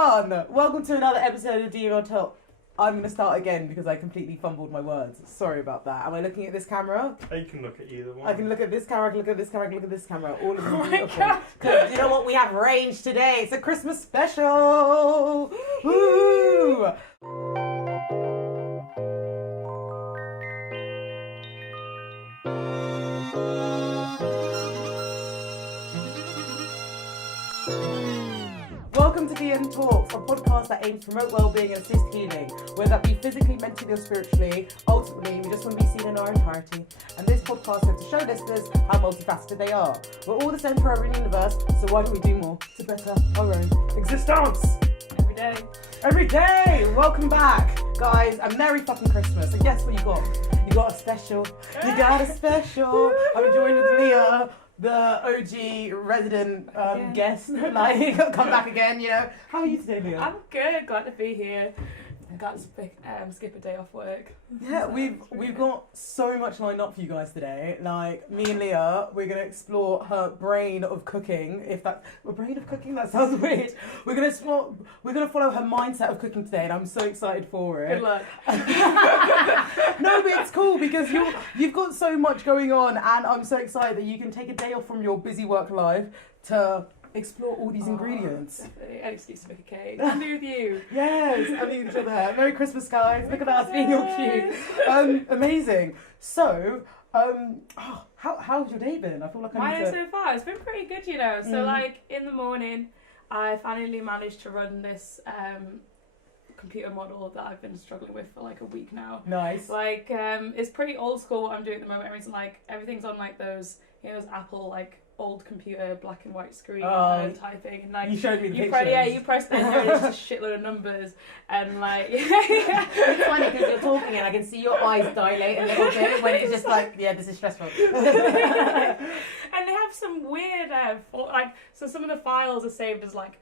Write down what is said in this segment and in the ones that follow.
everyone! Welcome to another episode of DMTalks. I'm going to start again because I completely fumbled my words. Sorry about that. Am I looking at this camera? You can look at either one. I can look at this camera, I can look at this camera, I can look at this camera. All of them Oh my beautiful. God. Because you know what? We have range today. It's a Christmas special! Woo! Welcome to DMTalks, a podcast that aims to promote well-being and assist healing, whether that be physically, mentally or spiritually. Ultimately, we just want to be seen in our entirety. And this podcast is to show listeners how multifaceted they are. We're all the centre of our universe, so why don't we do more to better our own existence? Every day. Every day! Welcome back, guys, and Merry fucking Christmas. And guess what you got? You got a special. You got a special. I'm joined with Leah, the OG resident guest, like, come back again, you know. How are you today, Leah? I'm good, glad to be here. I got to skip a day off work. Yeah, we've got so much lined up for you guys today. Like, me and Leah, we're going to explore her brain of cooking. Brain of cooking? That sounds weird. We're going to follow her mindset of cooking today, and I'm so excited for it. Good luck. No, but it's cool because you've got so much going on, and I'm so excited that you can take a day off from your busy work life to explore all these ingredients. Definitely. An excuse to make a cake. I'll be with you. Yes, and meet each other. Merry Christmas, guys. Look at us being all cute. Amazing. So, how's your day been? I feel like My day so far, it's been pretty good, you know. So, Mm. like, in the morning, I finally managed to run this computer model that I've been struggling with for like a week now. Nice. Like, it's pretty old school what I'm doing at the moment. Everything's on like those, those Apple like old computer black and white screen typing, and like You showed me the pictures. you press enter and it's just a shitload of numbers, and like It's funny because you're talking and I can see your eyes dilate a little bit when it's just like, yeah, this is stressful. and they have some weird so some of the files are saved as like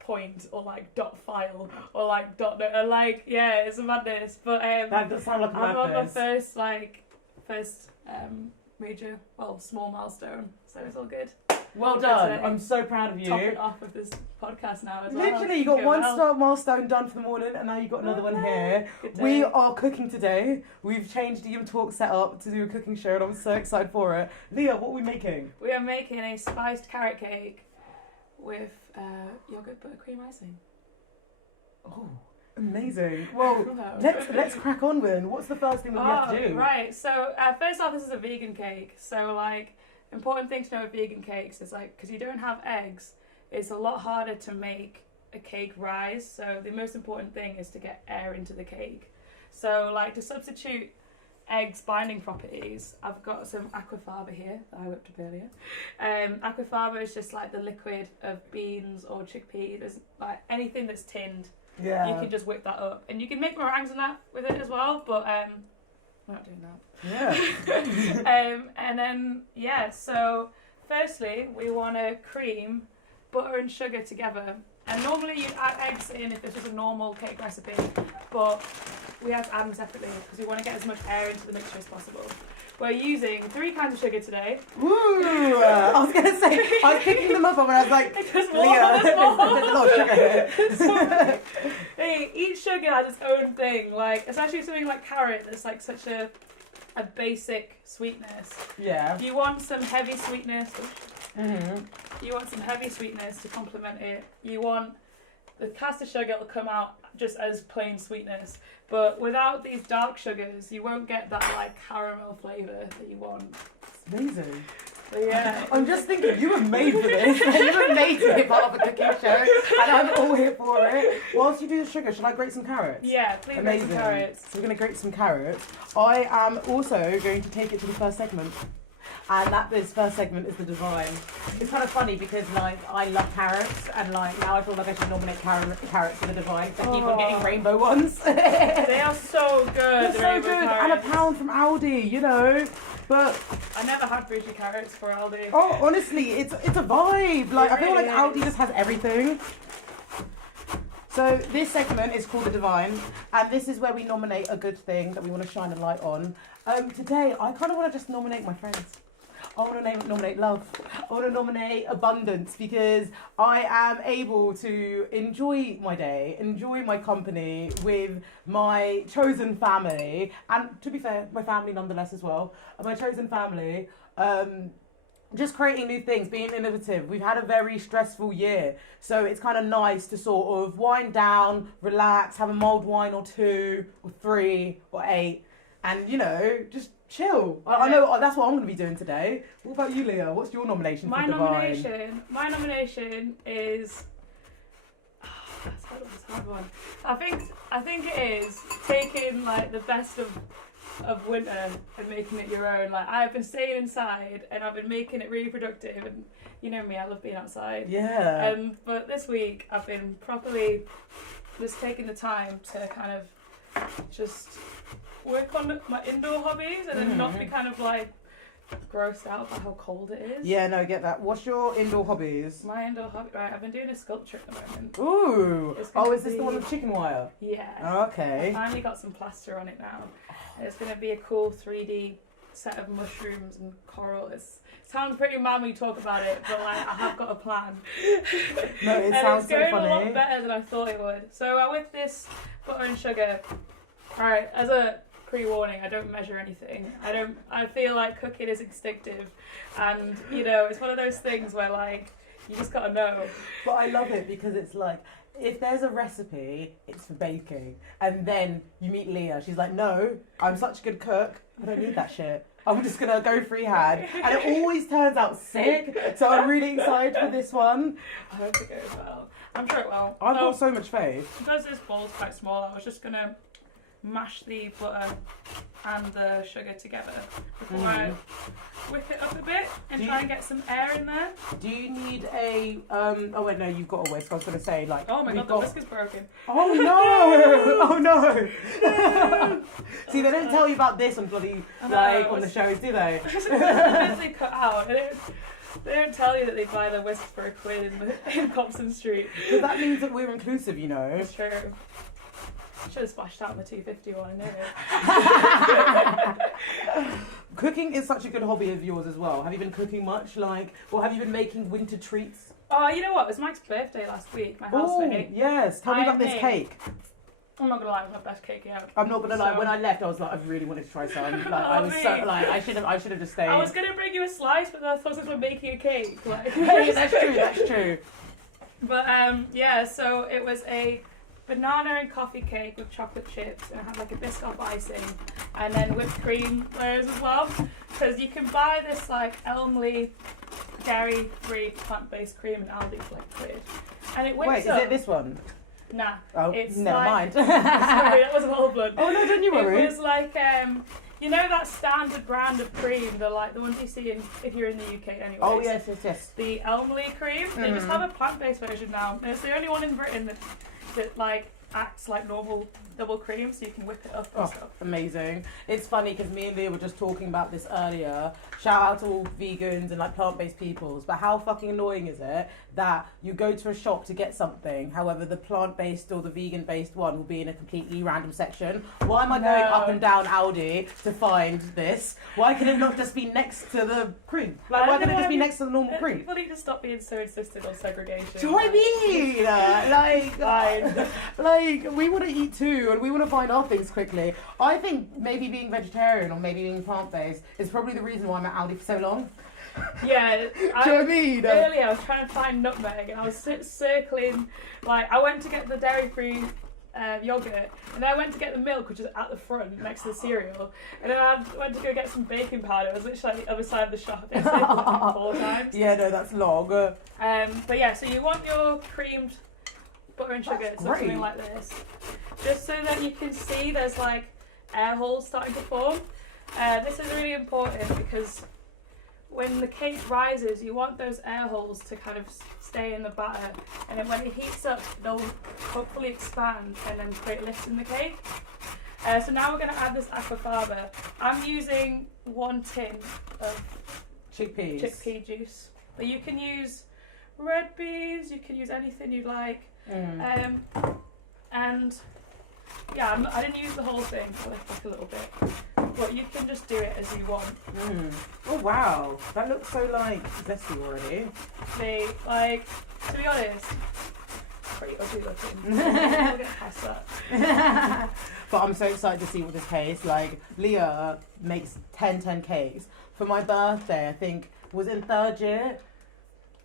.point or like .file or like and like it's a madness, but That does sound like a I'm on my madness. first major, small milestone, so it's all good. Well Good done. today. I'm so proud of you. Topping off of this podcast now as well. Literally, you got Going one well. milestone done for the morning, and now you got another one here. Good day. We are cooking today. We've changed the Talk setup to do a cooking show, and I'm so excited for it. Leah, what are we making? We are making a spiced carrot cake with yogurt buttercream icing. Oh, amazing. Well, let's crack on then. What's the first thing that we have to do? Right, so first off, this is a vegan cake. So like, important thing to know with vegan cakes is like, because you don't have eggs, it's a lot harder to make a cake rise. So the most important thing is to get air into the cake. So like, to substitute eggs binding properties, I've got some aquafaba here that I whipped up earlier. Aquafaba is just like the liquid of beans or chickpeas. There's like anything that's tinned. Yeah. You can just whip that up, and you can make meringues and that with it as well, but we're not doing that. Yeah. And then so firstly we want to cream butter and sugar together, and normally you'd add eggs in if this was a normal cake recipe, but we have to add them separately because we want to get as much air into the mixture as possible. We're using 3 kinds of sugar today. Woo! I was going to say, I was picking them up and I was like, There's more, Leah, there's more. there's a lot of sugar here. Hey, each sugar has its own thing, like especially something like carrot that's like such a basic sweetness. Yeah. You want some heavy sweetness. Mm-hmm. You want some heavy sweetness to complement it. You want the caster sugar will come out just as plain sweetness, but without these dark sugars, you won't get that like caramel flavour that you want. It's amazing. So yeah, I'm just thinking, you were made for this. You were made to be part of a cooking show, and I'm all here for it. Whilst you do the sugar, shall I grate some carrots? yeah, please make Amazing. some carrots. So we're going to grate some carrots. I am also going to take it to the first segment. And this first segment is the divine. It's kind of funny because like I love carrots, and like now I feel like I should nominate carrots for the divine. So keep on getting rainbow ones. They are so good. They're the so rainbow good, carrots. and a pound from Aldi, you know. But I never had bougie carrots for Aldi. oh, honestly, it's a vibe. Like I feel like really Aldi is. just has everything. So this segment is called The Divine, and this is where we nominate a good thing that we want to shine a light on. Today, I kind of want to just nominate my friends. I want to nominate love. I want to nominate abundance because I am able to enjoy my day, enjoy my company with my chosen family, and to be fair, my family nonetheless as well. My chosen family. Just creating new things, being innovative. We've had a very stressful year, so it's kind of nice to sort of wind down, relax, have a mulled wine or 2 or 3 or 8, and just chill. I know that's what I'm going to be doing today. What about you, Leah? What's your nomination for Divine? My nomination is. That's a hard one. I think it is taking like the best of winter and making it your own. Like, I've been staying inside and I've been making it really productive, and you know me, I love being outside. Yeah. But this week I've been properly just taking the time to kind of just work on my indoor hobbies and then not be kind of like grossed out by how cold it is. Yeah, no, I get that. What's your indoor hobbies? My indoor hobby, right, I've been doing a sculpture at the moment. Ooh. Oh, is this the one with chicken wire? Yeah. Okay. I finally got some plaster on it now. It's going to be a cool 3D set of mushrooms and coral. It sounds pretty mad when you talk about it, but like I have got a plan. No, it sounds so funny. And it's going a lot better than I thought it would. So with this butter and sugar, alright, as a pre-warning, I don't measure anything. I feel like cooking is instinctive, and it's one of those things where like you just gotta know. But I love it because it's like, if there's a recipe, it's for baking. And then you meet Leah, she's like, no, I'm such a good cook, I don't need that shit. I'm just going to go freehand. And it always turns out sick. So I'm really excited for this one. I hope it goes well. I'm sure it will. I've got so much faith. Because this bowl's quite small, I was just going to mash the butter and the sugar together before I whip it up a bit and try and get some air in there. Do you need a oh wait, no, you've got a whisk. I was gonna say, like, oh my god, the whisk is broken. Oh no. Oh no. See, they don't tell you about this on bloody on the shows, do they? They cut out. They don't tell you that they buy the whisks for £1 in Compton Street. But that means that we're inclusive, It's true. Should have splashed out on the 251, I know. Cooking is such a good hobby of yours as well. Have you been cooking much? Or have you been making winter treats? Oh, you know what? It was Mike's birthday last week, my housemate. Yes. Tell me about this cake. I'm not going to lie, it was my best cake yet. I'm not going to lie, when I left, I was like, I really wanted to try some. Like, I was so, like, I should have just stayed. I was going to bring you a slice, but I thought I was making a cake. Like. Hey, that's true. But, so it was a banana and coffee cake with chocolate chips, and it had like a Biscoff icing and then whipped cream layers as well, because you can buy this like Elmley dairy free plant-based cream in Aldi for like £1, and it whips Wait, up. Is it this one? Nah, oh, it's never mind. Sorry, that was whole blood. Oh no, don't you worry. It was like that standard brand of cream, the ones you see if you're in the UK anyway. Oh yes. The Elmley cream. They just have a plant-based version now, and it's the only one in Britain that like acts like normal double cream, so you can whip it up and stuff. Amazing. It's funny because me and Leah were just talking about this earlier. Shout out to all vegans and like plant-based peoples, but how fucking annoying is it that you go to a shop to get something, however the plant-based or the vegan-based one will be in a completely random section? Why am I going up and down Aldi to find this? Why can it not just be next to the cream? Like, why can't it just be next to the normal cream? People need to stop being so insistent on segregation. Do you know what I mean? like we want to eat too, and we want to find our things quickly. I think maybe being vegetarian or maybe being plant-based is probably the reason why I'm at Aldi for so long. Yeah, do you know what I mean? Earlier I was trying to find nutmeg, and I was circling. Like, I went to get the dairy-free yogurt, and then I went to get the milk, which is at the front next to the cereal, and then I went to go get some baking powder. It was literally like the other side of the shop. I circled like 4 times. Yeah, no, that's long. But yeah, so you want your creamed butter and sugar, so something like this, just so that you can see there's like air holes starting to form. This is really important because when the cake rises, you want those air holes to kind of stay in the batter, and then when it heats up, they'll hopefully expand and then create lifts in the cake. So now we're going to add this aquafaba. I'm using 1 tin of chickpea juice, but you can use red beans, you can use anything you like. And yeah, I didn't use the whole thing. I left back a little bit. But you can just do it as you want. Oh wow, that looks so like zesty already. To be honest, pretty ugly looking. We'll get past that. But I'm so excited to see what this tastes like. Leah makes 10 cakes. For my birthday, I think, was in 3rd year.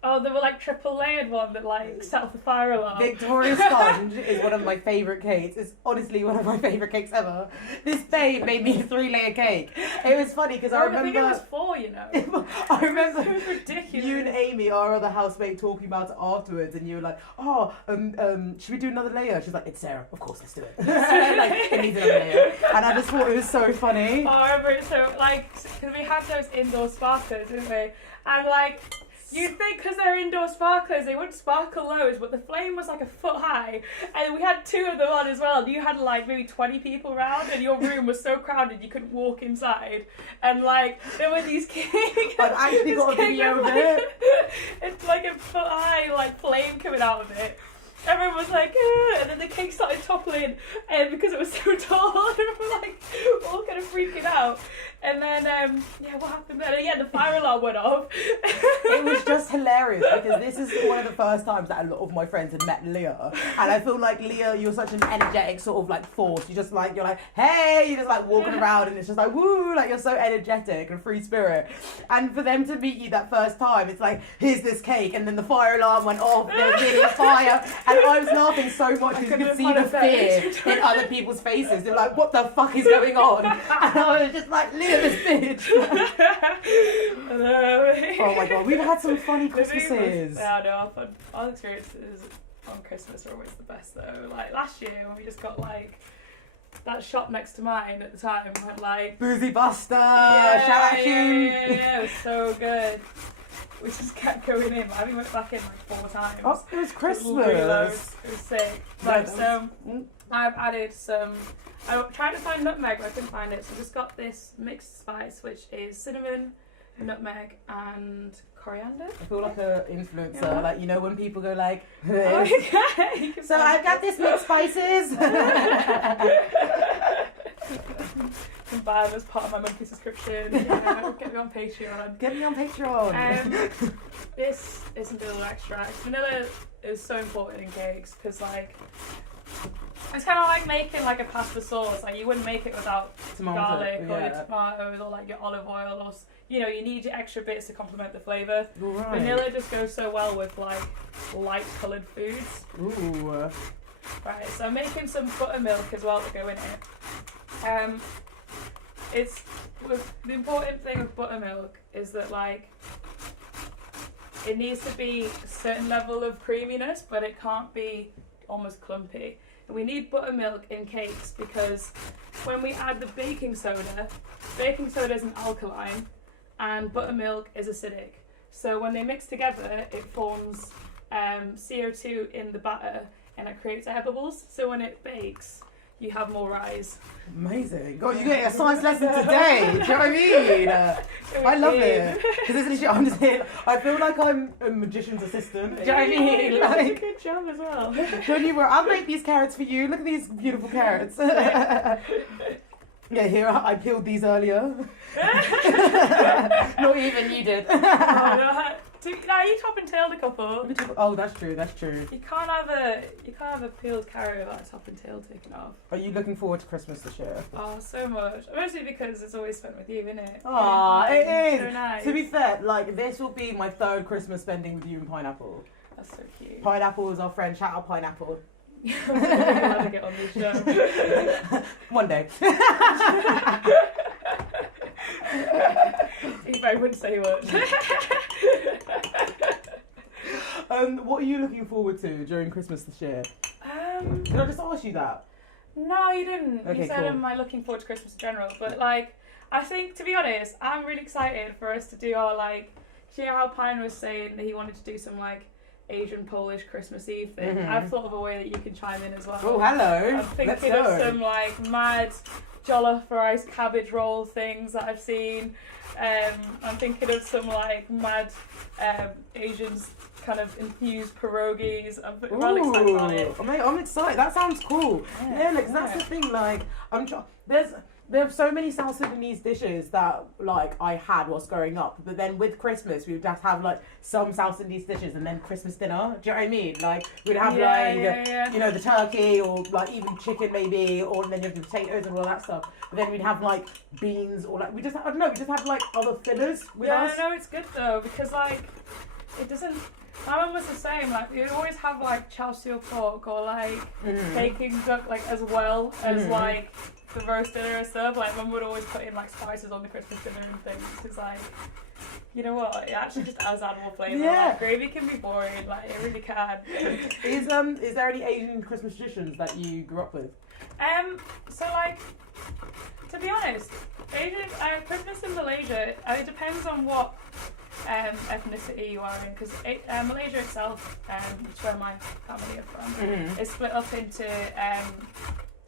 Oh, they were like triple layered one that like set off the fire alarm. Victoria Sponge is one of my favourite cakes. It's honestly one of my favourite cakes ever. This babe made me a 3-layer cake. It was funny because I remember... I think it was 4, you know. I remember it was ridiculous. You and Amy, our other housemate, talking about it afterwards, and you were like, should we do another layer? She's like, it's Sarah. Of course, let's do it. Like, it needs another layer. And I just thought it was so funny. Oh, I remember it. So, like, because we had those indoor sparklers, didn't we? And, like... You'd think because they're indoor sparklers, they wouldn't sparkle loads, but the flame was like a foot high, and we had 2 of them on as well. And you had like maybe 20 people around, and your room was so crowded you couldn't walk inside. And like there were these cakes. I've actually got a video of it. It's like a foot high, like flame coming out of it. Everyone was like, and then the cake started toppling, and because it was so tall, and we were like all kind of freaking out. And then, what happened then? Yeah, the fire alarm went off. It was just hilarious because this is one of the first times that a lot of my friends had met Leah, and I feel like Leah, you're such an energetic sort of like force. You're like, hey, you're just like walking around, and it's just like woo, like you're so energetic and free spirit. And for them to meet you that first time, it's like, here's this cake, and then the fire alarm went off. There was really a fire, and I was laughing so much because you could see the fear in other people's faces. They're like, what the fuck is going on? And I was just like, Leah, this bitch. Oh my god, we've had some funny Christmases. Yeah, no, our experiences on Christmas are always the best though. Like last year when we just got like that shop next to mine at the time went like Boozy Buster, shout out you. Yeah, it was so good. We just kept going in. I think we went back in like 4 times. Oh, it was Christmas. It was sick. Right, so I've added some. I tried to find nutmeg, but I couldn't find it. So I just got this mixed spice, which is cinnamon, nutmeg, and coriander. I feel like an influencer, yeah. Like you know when people go like, okay. So I've got this mixed spices. You can buy them as part of my monthly subscription. Yeah, get me on Patreon. Get me on Patreon. This is vanilla extract. Vanilla is so important in cakes because like it's kind of like making like a pasta sauce. Like you wouldn't make it without garlic or your tomatoes or like your olive oil or you need your extra bits to complement the flavour. Right. Vanilla just goes so well with like light coloured foods. Ooh. Right, so I'm making some buttermilk as well to go in it. The important thing with buttermilk is that like it needs to be a certain level of creaminess, but it can't be almost clumpy. And we need buttermilk in cakes because when we add the baking soda is an alkaline and buttermilk is acidic. So when they mix together, it forms CO2 in the batter and it creates air bubbles. So when it bakes, you have more rise. Amazing. God, you're getting a science lesson today. Do you know what I mean? I love it. Because it's literally, I'm just here. I feel like I'm a magician's assistant. Do you know what I mean? Like, a good job as well. Don't you worry, I'll make these carrots for you. Look at these beautiful carrots. Yeah, here, I peeled these earlier. Not even you did. No, you top and tailed a couple. Oh, that's true. You can't have a peeled carrot without a top and tail taken off. Are you looking forward to Christmas this year? Oh, so much. Mostly because it's always spent with you, isn't it? Oh, it is. So nice. To be fair, like this will be my 3rd Christmas spending with you and Pineapple. That's so cute. Pineapple is our friend. Shout out Pineapple. I'm glad to get on this show. One day. I wouldn't say much. What are you looking forward to during Christmas this year? Did I just ask you that? No, you didn't. Okay, you said, cool. am I looking forward to Christmas in general? But, like, I think, to be honest, I'm really excited for us to do our, like, do you know how Pine was saying that he wanted to do some, like, Asian Polish Christmas Eve thing? Mm-hmm. I've thought of a way that you can chime in as well. Oh, hello. I'm thinking of some, like, mad, jollof rice cabbage roll things that I've seen. I'm thinking of some like mad Asians kind of infused pierogies. I'm really excited about it. I'm excited. That sounds cool. Yeah, like, that's the thing. Like, there's so many South Sudanese dishes that like I had whilst growing up, but then with Christmas we would just have like some South Sudanese dishes and then Christmas dinner. Do you know what I mean? Like we'd have you know, the turkey or like even chicken maybe, or then you have the potatoes and all that stuff. But then we'd have like beans or like we just have like other fillers with us. No, it's good though because like it doesn't. My mum was the same. Like we always have like chow siu pork or like Peking duck like as well as like the roast dinner and stuff. Like mum would always put in like spices on the Christmas dinner and things because like, you know what, it actually just adds animal flavour. Yeah. Like, gravy can be boring, like it really can. Is there any Asian Christmas traditions that you grew up with? So like, to be honest, Asian Christmas in Malaysia, it depends on what ethnicity you are in, because Malaysia itself, which is where my family are from, is split up into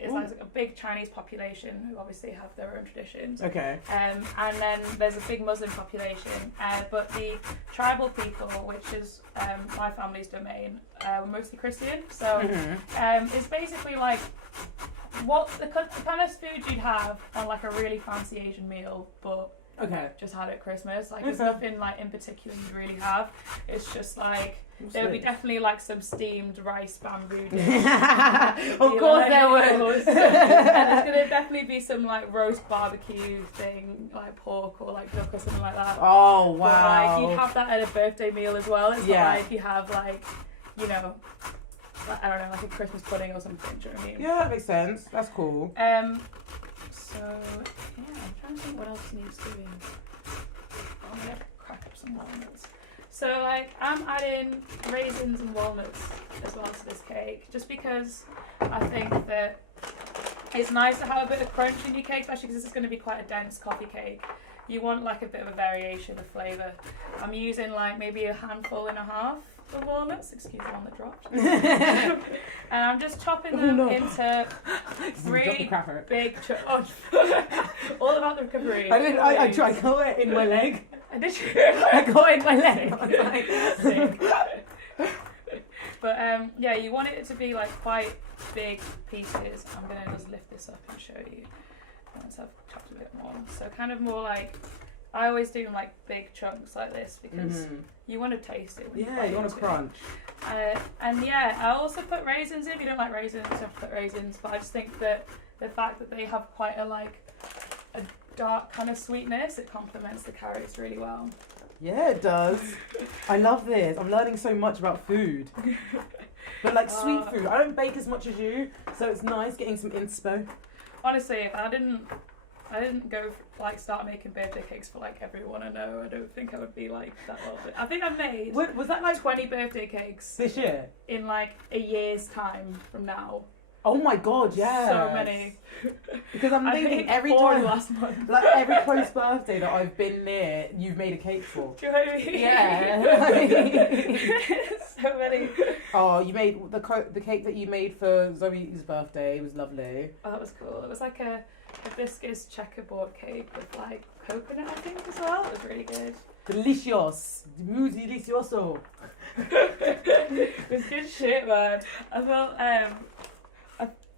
it's like a big Chinese population who obviously have their own traditions. Okay. And then there's a big Muslim population, but the tribal people, which is my family's domain, were mostly Christian. So it's basically like what the kind of food you'd have on like a really fancy Asian meal, but just had at Christmas. Like there's nothing like in particular you'd really have. It's just like there'll be definitely like some steamed rice bamboo dish. Of course there would. And there's gonna definitely be some like roast barbecue thing, like pork or like duck or something like that. Oh wow! But, like you'd have that at a birthday meal as well. It's not like you have like, you know, I don't know, like a Christmas pudding or something. Do you know what I mean? Yeah, that makes sense. That's cool. So yeah, I'm trying to think what else needs doing. I'm gonna crack up some walnuts. So like I'm adding raisins and walnuts as well to this cake, just because I think that it's nice to have a bit of crunch in your cake, especially because this is going to be quite a dense coffee cake. You want like a bit of a variation of flavour. I'm using like maybe a handful and a half of walnuts, excuse the one that dropped. And I'm just chopping them into really big chunks. All about the recovery. I got it in my leg. Did you? I got it in my leg. I was like, but yeah, you want it to be like quite big pieces. I'm gonna just lift this up and show you once I've chopped a bit more. So kind of more like, I always do like big chunks like this because you want to taste it. When you want to crunch. And yeah, I also put raisins in. If you don't like raisins, you have to put raisins. But I just think that the fact that they have quite a dark kind of sweetness, it complements the carrots really well. Yeah, it does. I love this. I'm learning so much about food. But like sweet food, I don't bake as much as you, so it's nice getting some inspo. Honestly, if I didn't go start making birthday cakes for like everyone I know, I don't think I would be like that well. I think I made was that like 20 birthday cakes this year in like a year's time from now. Oh my god, yeah. So many. Because I'm thinking every time last month. Like every close birthday that I've been near, you've made a cake for. Do you know what I mean? Yeah. So many. Oh, you made the cake that you made for Zoe's birthday. It was lovely. Oh, that was cool. It was like a hibiscus checkerboard cake with like coconut, I think, as well. It was really good. Delicious. Muy delicioso. It was good shit, man. I felt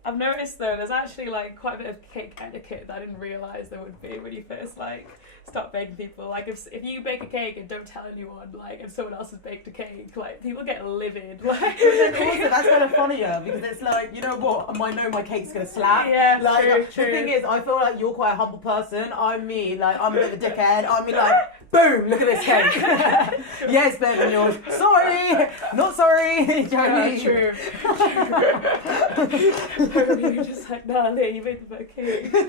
I've noticed though, there's actually like quite a bit of cake etiquette that I didn't realise there would be when you first like start baking people. Like if you bake a cake and don't tell anyone, like if someone else has baked a cake, like people get livid. Like also, that's kind of funnier because it's like, you know what, I know my cake's gonna slap. Yeah, like true. The thing is, I feel like you're quite a humble person. I'm me, like I'm a bit of a dickhead. I'm me like, boom, look at this cake. Yeah, it's better than yours. Sorry, not sorry. Do you know what I mean? True. You're just like, nah, Leah, you made the cake. Go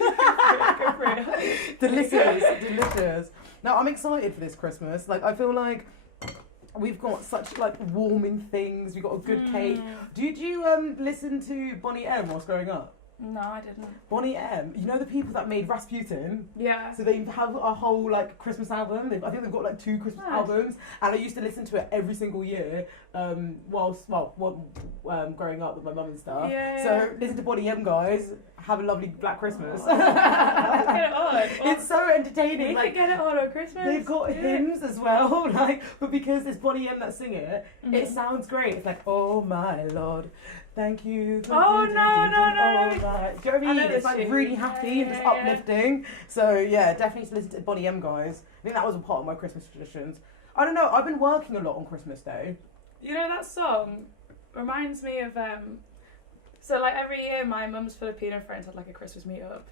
for it. Delicious. Now I'm excited for this Christmas. Like I feel like we've got such like warming things. We've got a good cake. Did you listen to Bonnie M whilst growing up? No, I didn't. Bonnie M, you know the people that made Rasputin? Yeah. So they have a whole like Christmas album. I think they've got like 2 Christmas albums, and I used to listen to it every single year whilst growing up with my mum and stuff. Yeah. So listen to Bonnie M, guys. have a lovely Black Christmas. Let's get it on. It's so entertaining. We like, can get it on Christmas. they've got hymns as well, like, but because it's Bonnie M that sing it, it sounds great. It's like, oh my Lord, thank you. Oh, no. Do you know what I mean? It's like really happy and just uplifting. So yeah, definitely listen to Bonnie M, guys. I think that was a part of my Christmas traditions. I don't know, I've been working a lot on Christmas Day. You know, that song reminds me of so like every year my mum's Filipino friends had like a Christmas meetup.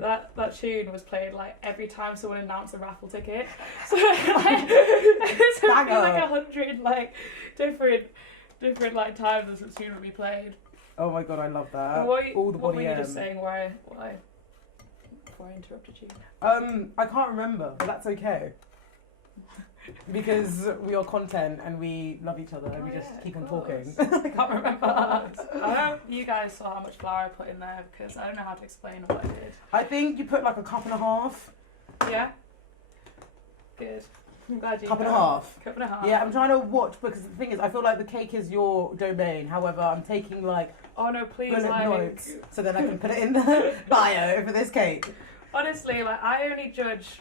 That tune was played like every time someone announced a raffle ticket. So like it's like 100 like different like times the tune would be played. Oh my god, I love that. All the what Bonnie were you M. just saying? Why? Before I interrupted you. I can't remember, but that's okay. Because we are content and we love each other and we just keep on talking. I can't remember. I hope you guys saw how much flour I put in there because I don't know how to explain what I did. I think you put like a cup and a half. Yeah. Good. I'm glad you Cup and a half. Cup and a half. Yeah, I'm trying to watch because the thing is, I feel like the cake is your domain. However, I'm taking like oh no, please bullet like notes so then I can put it in the bio for this cake. Honestly, like I only judge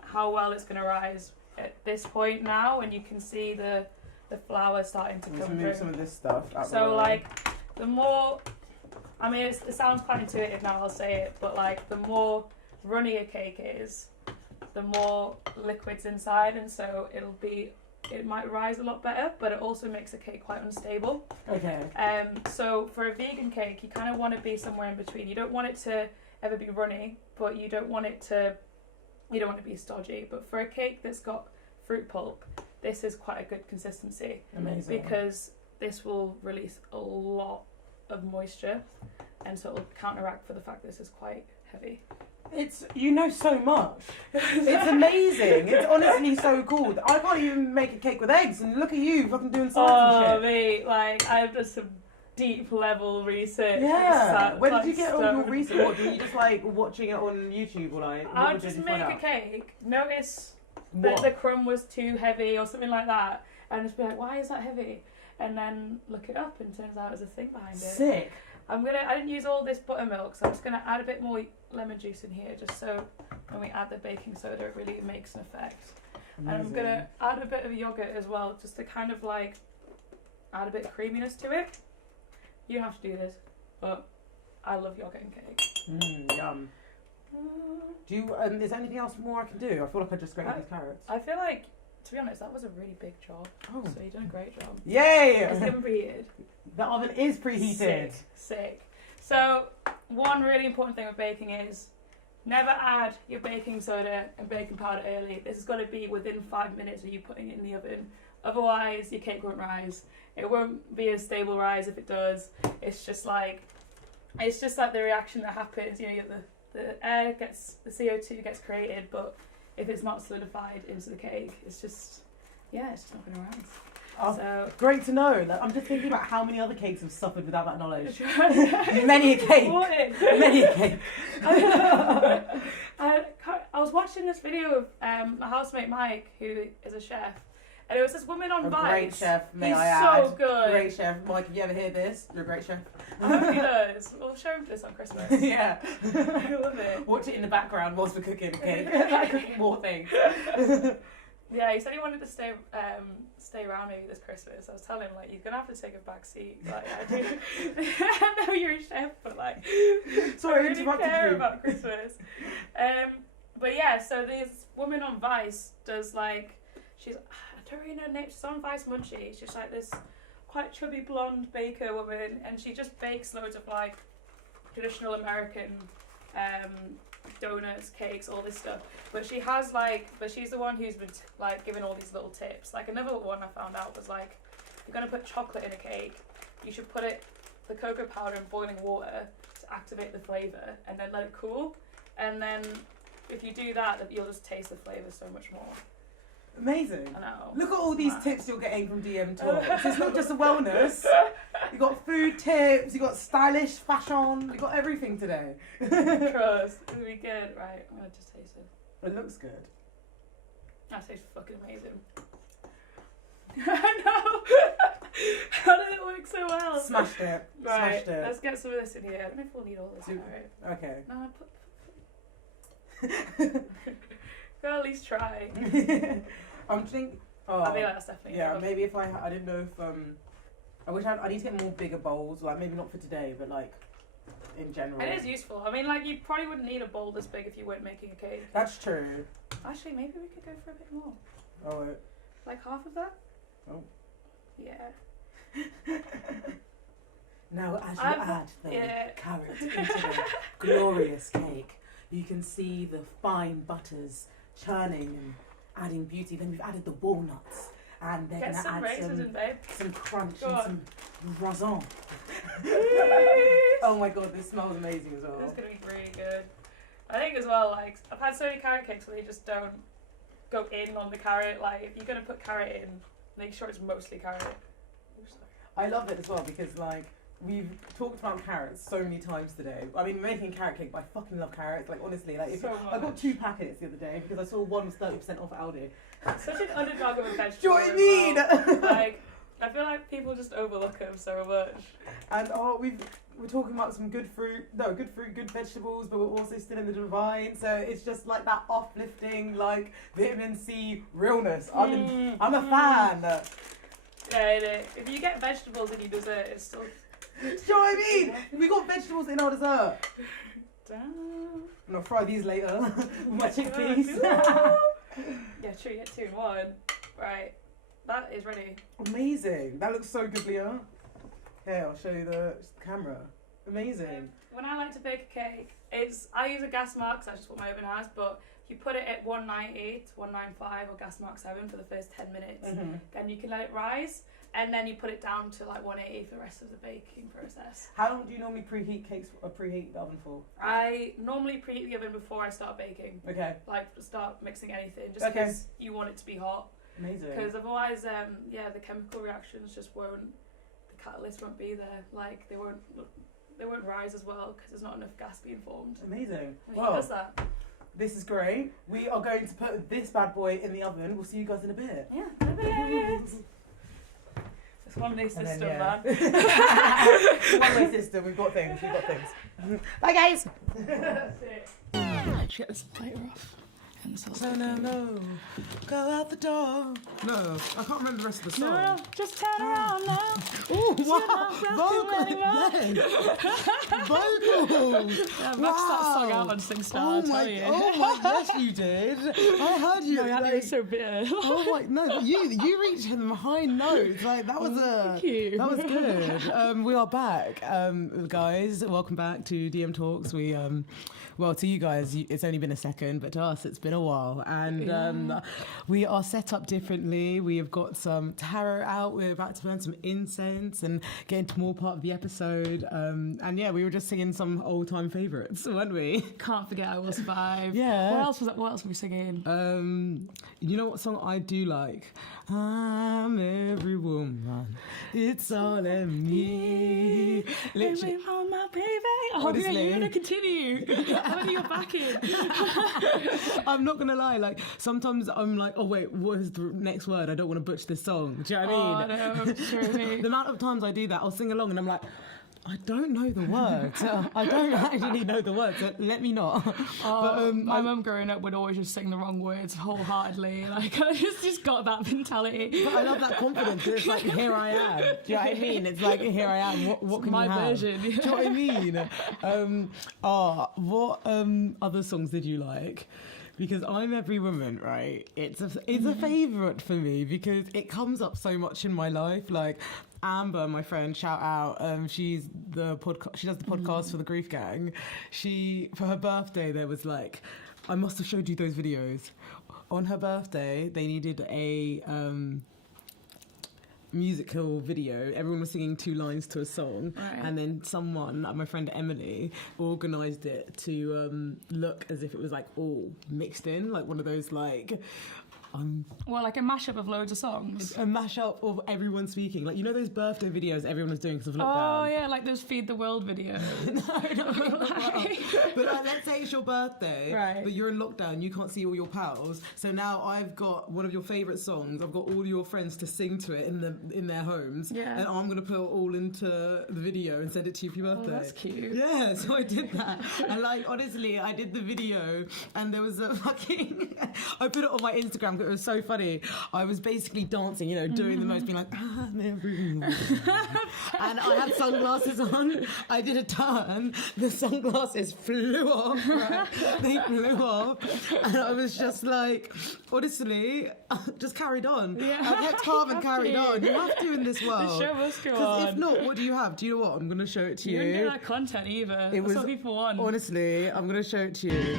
how well it's gonna rise at this point now, and you can see the flour starting to come through. Move some of this stuff out so the way. like the more, I mean it sounds quite intuitive now, I'll say it, but like the more runny a cake is, the more liquid's inside, and so it might rise a lot better, but it also makes the cake quite unstable. Okay. So for a vegan cake, you kind of want to be somewhere in between. You don't want it to ever be runny, but you don't want to be stodgy. But for a cake that's got fruit pulp, this is quite a good consistency. Amazing. Because this will release a lot of moisture, and so it'll counteract for the fact that this is quite heavy. You know so much. It's amazing. It's honestly so cool. I can't even make a cake with eggs, and look at you fucking doing science and shit. Mate, like I've done some deep level research. Yeah. Where did you get all your research? What, were you just like watching it on YouTube or like? I would just make a cake, notice that the crumb was too heavy or something like that, and just be like, why is that heavy? And then look it up, and it turns out there's a thing behind it. Sick. I didn't use all this buttermilk, so I'm just gonna add a bit more lemon juice in here, just so when we add the baking soda, it really makes an effect. Amazing. And I'm gonna add a bit of yogurt as well, just to kind of like add a bit of creaminess to it. You don't have to do this, but I love yogurt and cake. Yum. Do you? Is there anything else more I can do? I feel like I just grated these carrots. I feel like, to be honest, that was a really big job. Oh. So you've done a great job. Yay! It's been preheated. The oven is preheated. Sick. So one really important thing with baking is never add your baking soda and baking powder early. This has got to be within 5 minutes of you putting it in the oven. Otherwise, your cake won't rise. It won't be a stable rise if it does. It's just like the reaction that happens. You know, the air gets, the CO2 gets created, but if it's not solidified into the cake, it's just not going to rise. Oh, so great to know. Like, I'm just thinking about how many other cakes have suffered without that knowledge. Many a cake. Many a cake. I was watching this video of my housemate Mike, who is a chef, and it was this woman on Vice. Great chef, may He's I add. so good. Great chef. Mike, if you ever hear this, you're a great chef. I hope he does. We'll show him this on Christmas. Yeah. I love it. Watch it in the background whilst we're cooking cake. Like cooking more things. Yeah, he said he wanted to stay around maybe this Christmas. I was telling him, like, you're going to have to take a back seat. Like, I do. I know you're a chef, but, like, sorry, I really care about Christmas. But, yeah, so this woman on Vice does, like, I don't really know her name. She's on Vice Munchie. She's, like, this quite chubby blonde baker woman, and she just bakes loads of, like, traditional American donuts, cakes, all this stuff. But she's the one who's been giving all these little tips. Like another one I found out was like, if you're gonna put chocolate in a cake, you should put the cocoa powder in boiling water to activate the flavour, and then let it cool. And then if you do that, you'll just taste the flavour so much more. Amazing. I know. Look at all these tips you're getting from DMTalks. It's not just a wellness. You got food tips, you got stylish fashion, you got everything today. Trust. It'll be good. Right, I'm gonna just taste it. It looks good. That tastes fucking amazing. I know. How did it work so well? Smashed it. Right, Smashed it. let's get some of this in here. I don't know if we'll need all this. Right. Okay. No, we'll at least try. I'm thinking. Oh, I think that's definitely yeah. enough. Maybe if I didn't know if I wish I need to get more bigger bowls. Like maybe not for today, but like in general. It is useful. I mean, like you probably wouldn't need a bowl this big if you weren't making a cake. That's true. Actually, maybe we could go for a bit more. Oh. Like half of that. Oh. Yeah. Now, as you add the carrot into the glorious cake, you can see the fine butters churning and adding beauty. Then we've added the walnuts, and they're going to add some crunch and some raison. Oh my god, this smells amazing as well. This is going to be really good. I think as well, like, I've had so many carrot cakes where they just don't go in on the carrot. Like, if you're going to put carrot in, make sure it's mostly carrot. Oh, I love it as well because, like, we've talked about carrots so many times today. I mean, making a carrot cake, but I fucking love carrots. Like, honestly, like, I got 2 packets the other day because I saw one was 30% off at Aldi. Such an underdog of a vegetable. Do you know what I mean? Well. Like, I feel like people just overlook them so much. And we're talking about some good fruit, good vegetables, but we're also still in the divine. So it's just like that uplifting, like vitamin C realness. I'm a fan. Yeah, if you get vegetables in your dessert, it's still. Do you know what I mean? We got vegetables in our dessert. Damn. I'm gonna fry these later with my chickpeas. Yeah, true. You get 2 in 1. Right, that is ready. Amazing. That looks so good, Leah. Here, I'll show you the camera. Amazing. When I like to bake a cake, I use a gas mark because that's just what my oven has, but you put it at 198, 195 or gas mark 7 for the first 10 minutes. Mm-hmm. Then you can let it rise, and then you put it down to like 180 for the rest of the baking process. How long do you normally preheat the oven for? I normally preheat the oven before I start baking. Okay. Like start mixing anything, just because you want it to be hot. Amazing. Because otherwise, the chemical reactions just won't. The catalyst won't be there. Like they won't rise as well because there's not enough gas being formed. Amazing. Well, does that? This is great. We are going to put this bad boy in the oven. We'll see you guys in a bit. Yeah, in a bit. It's one-way system, man. One-way system. We've got things. Bye, guys. Let's get this lighter off. No. Go out the door. No, I can't remember the rest of the song. No, just turn around now. Oh, wow. Vocals. Yeah, Max that song out on SingStar, I'll tell you. Oh my, yes you did. I heard you. No, you were so bitter. Oh my, no, you reached them high notes. Like, that was Thank you. That was good. We are back. Guys, welcome back to DM Talks. Well, to you guys, it's only been a second, but to us, it's been a while. And we are set up differently. We have got some tarot out. We're about to burn some incense and get into more part of the episode. And yeah, we were just singing some old-time favourites, weren't we? Can't forget I Will Survive. Yeah. What else were we singing? You know what song I do like? I'm every woman. It's all in me. Literally. Oh, my baby. Oh, honestly, yeah, you're going to continue. I don't need your backing. I'm not going to lie. Like, sometimes I'm like, oh, wait, what is the next word? I don't want to butcher this song. Do you know what I mean? Oh, no, truly. The amount of times I do that, I'll sing along and I'm like, I don't know the words. I don't actually know the words. So let me not. But, my mum growing up would always just sing the wrong words wholeheartedly. Like, I just got that mentality. But I love that confidence. It's like, here I am. Do you know what I mean? It's like, here I am. What can my you have? version. Do you know what I mean? What other songs did you like? Because I'm Every Woman, right? It's a favourite for me because it comes up so much in my life. Like, Amber, my friend, shout out. She does the podcast for the Grief Gang. For her birthday, there was like, I must have showed you those videos. On her birthday, they needed a musical video. Everyone was singing 2 lines to a song, right. And then someone, my friend Emily, organised it to look as if it was like all mixed in, like one of those like Well, like a mashup of loads of songs. A mashup of everyone speaking. Like, you know those birthday videos everyone was doing because of Oh, lockdown? yeah, like those Feed the World videos. But let's say it's your birthday, right, but you're in lockdown, you can't see all your pals. So now I've got one of your favourite songs. I've got all your friends to sing to it in their homes. Yeah. And I'm going to put it all into the video and send it to you for your birthday. Oh, that's cute. Yeah, so I did that. And like, honestly, I did the video and there was a fucking... I put it on my Instagram because it was so funny. I was basically dancing, you know, doing the most, being like, and I had sunglasses on. I did a turn. The sunglasses flew off. Right? They flew off. And I was just like, honestly, just carried on. Yeah. I kept calm and carried on. You have to in this world. The show must go on. Because if not, what do you have? Do you know what? I'm going to show it to you. You don't get that content either. That's what people want. Honestly, I'm going to show it to you.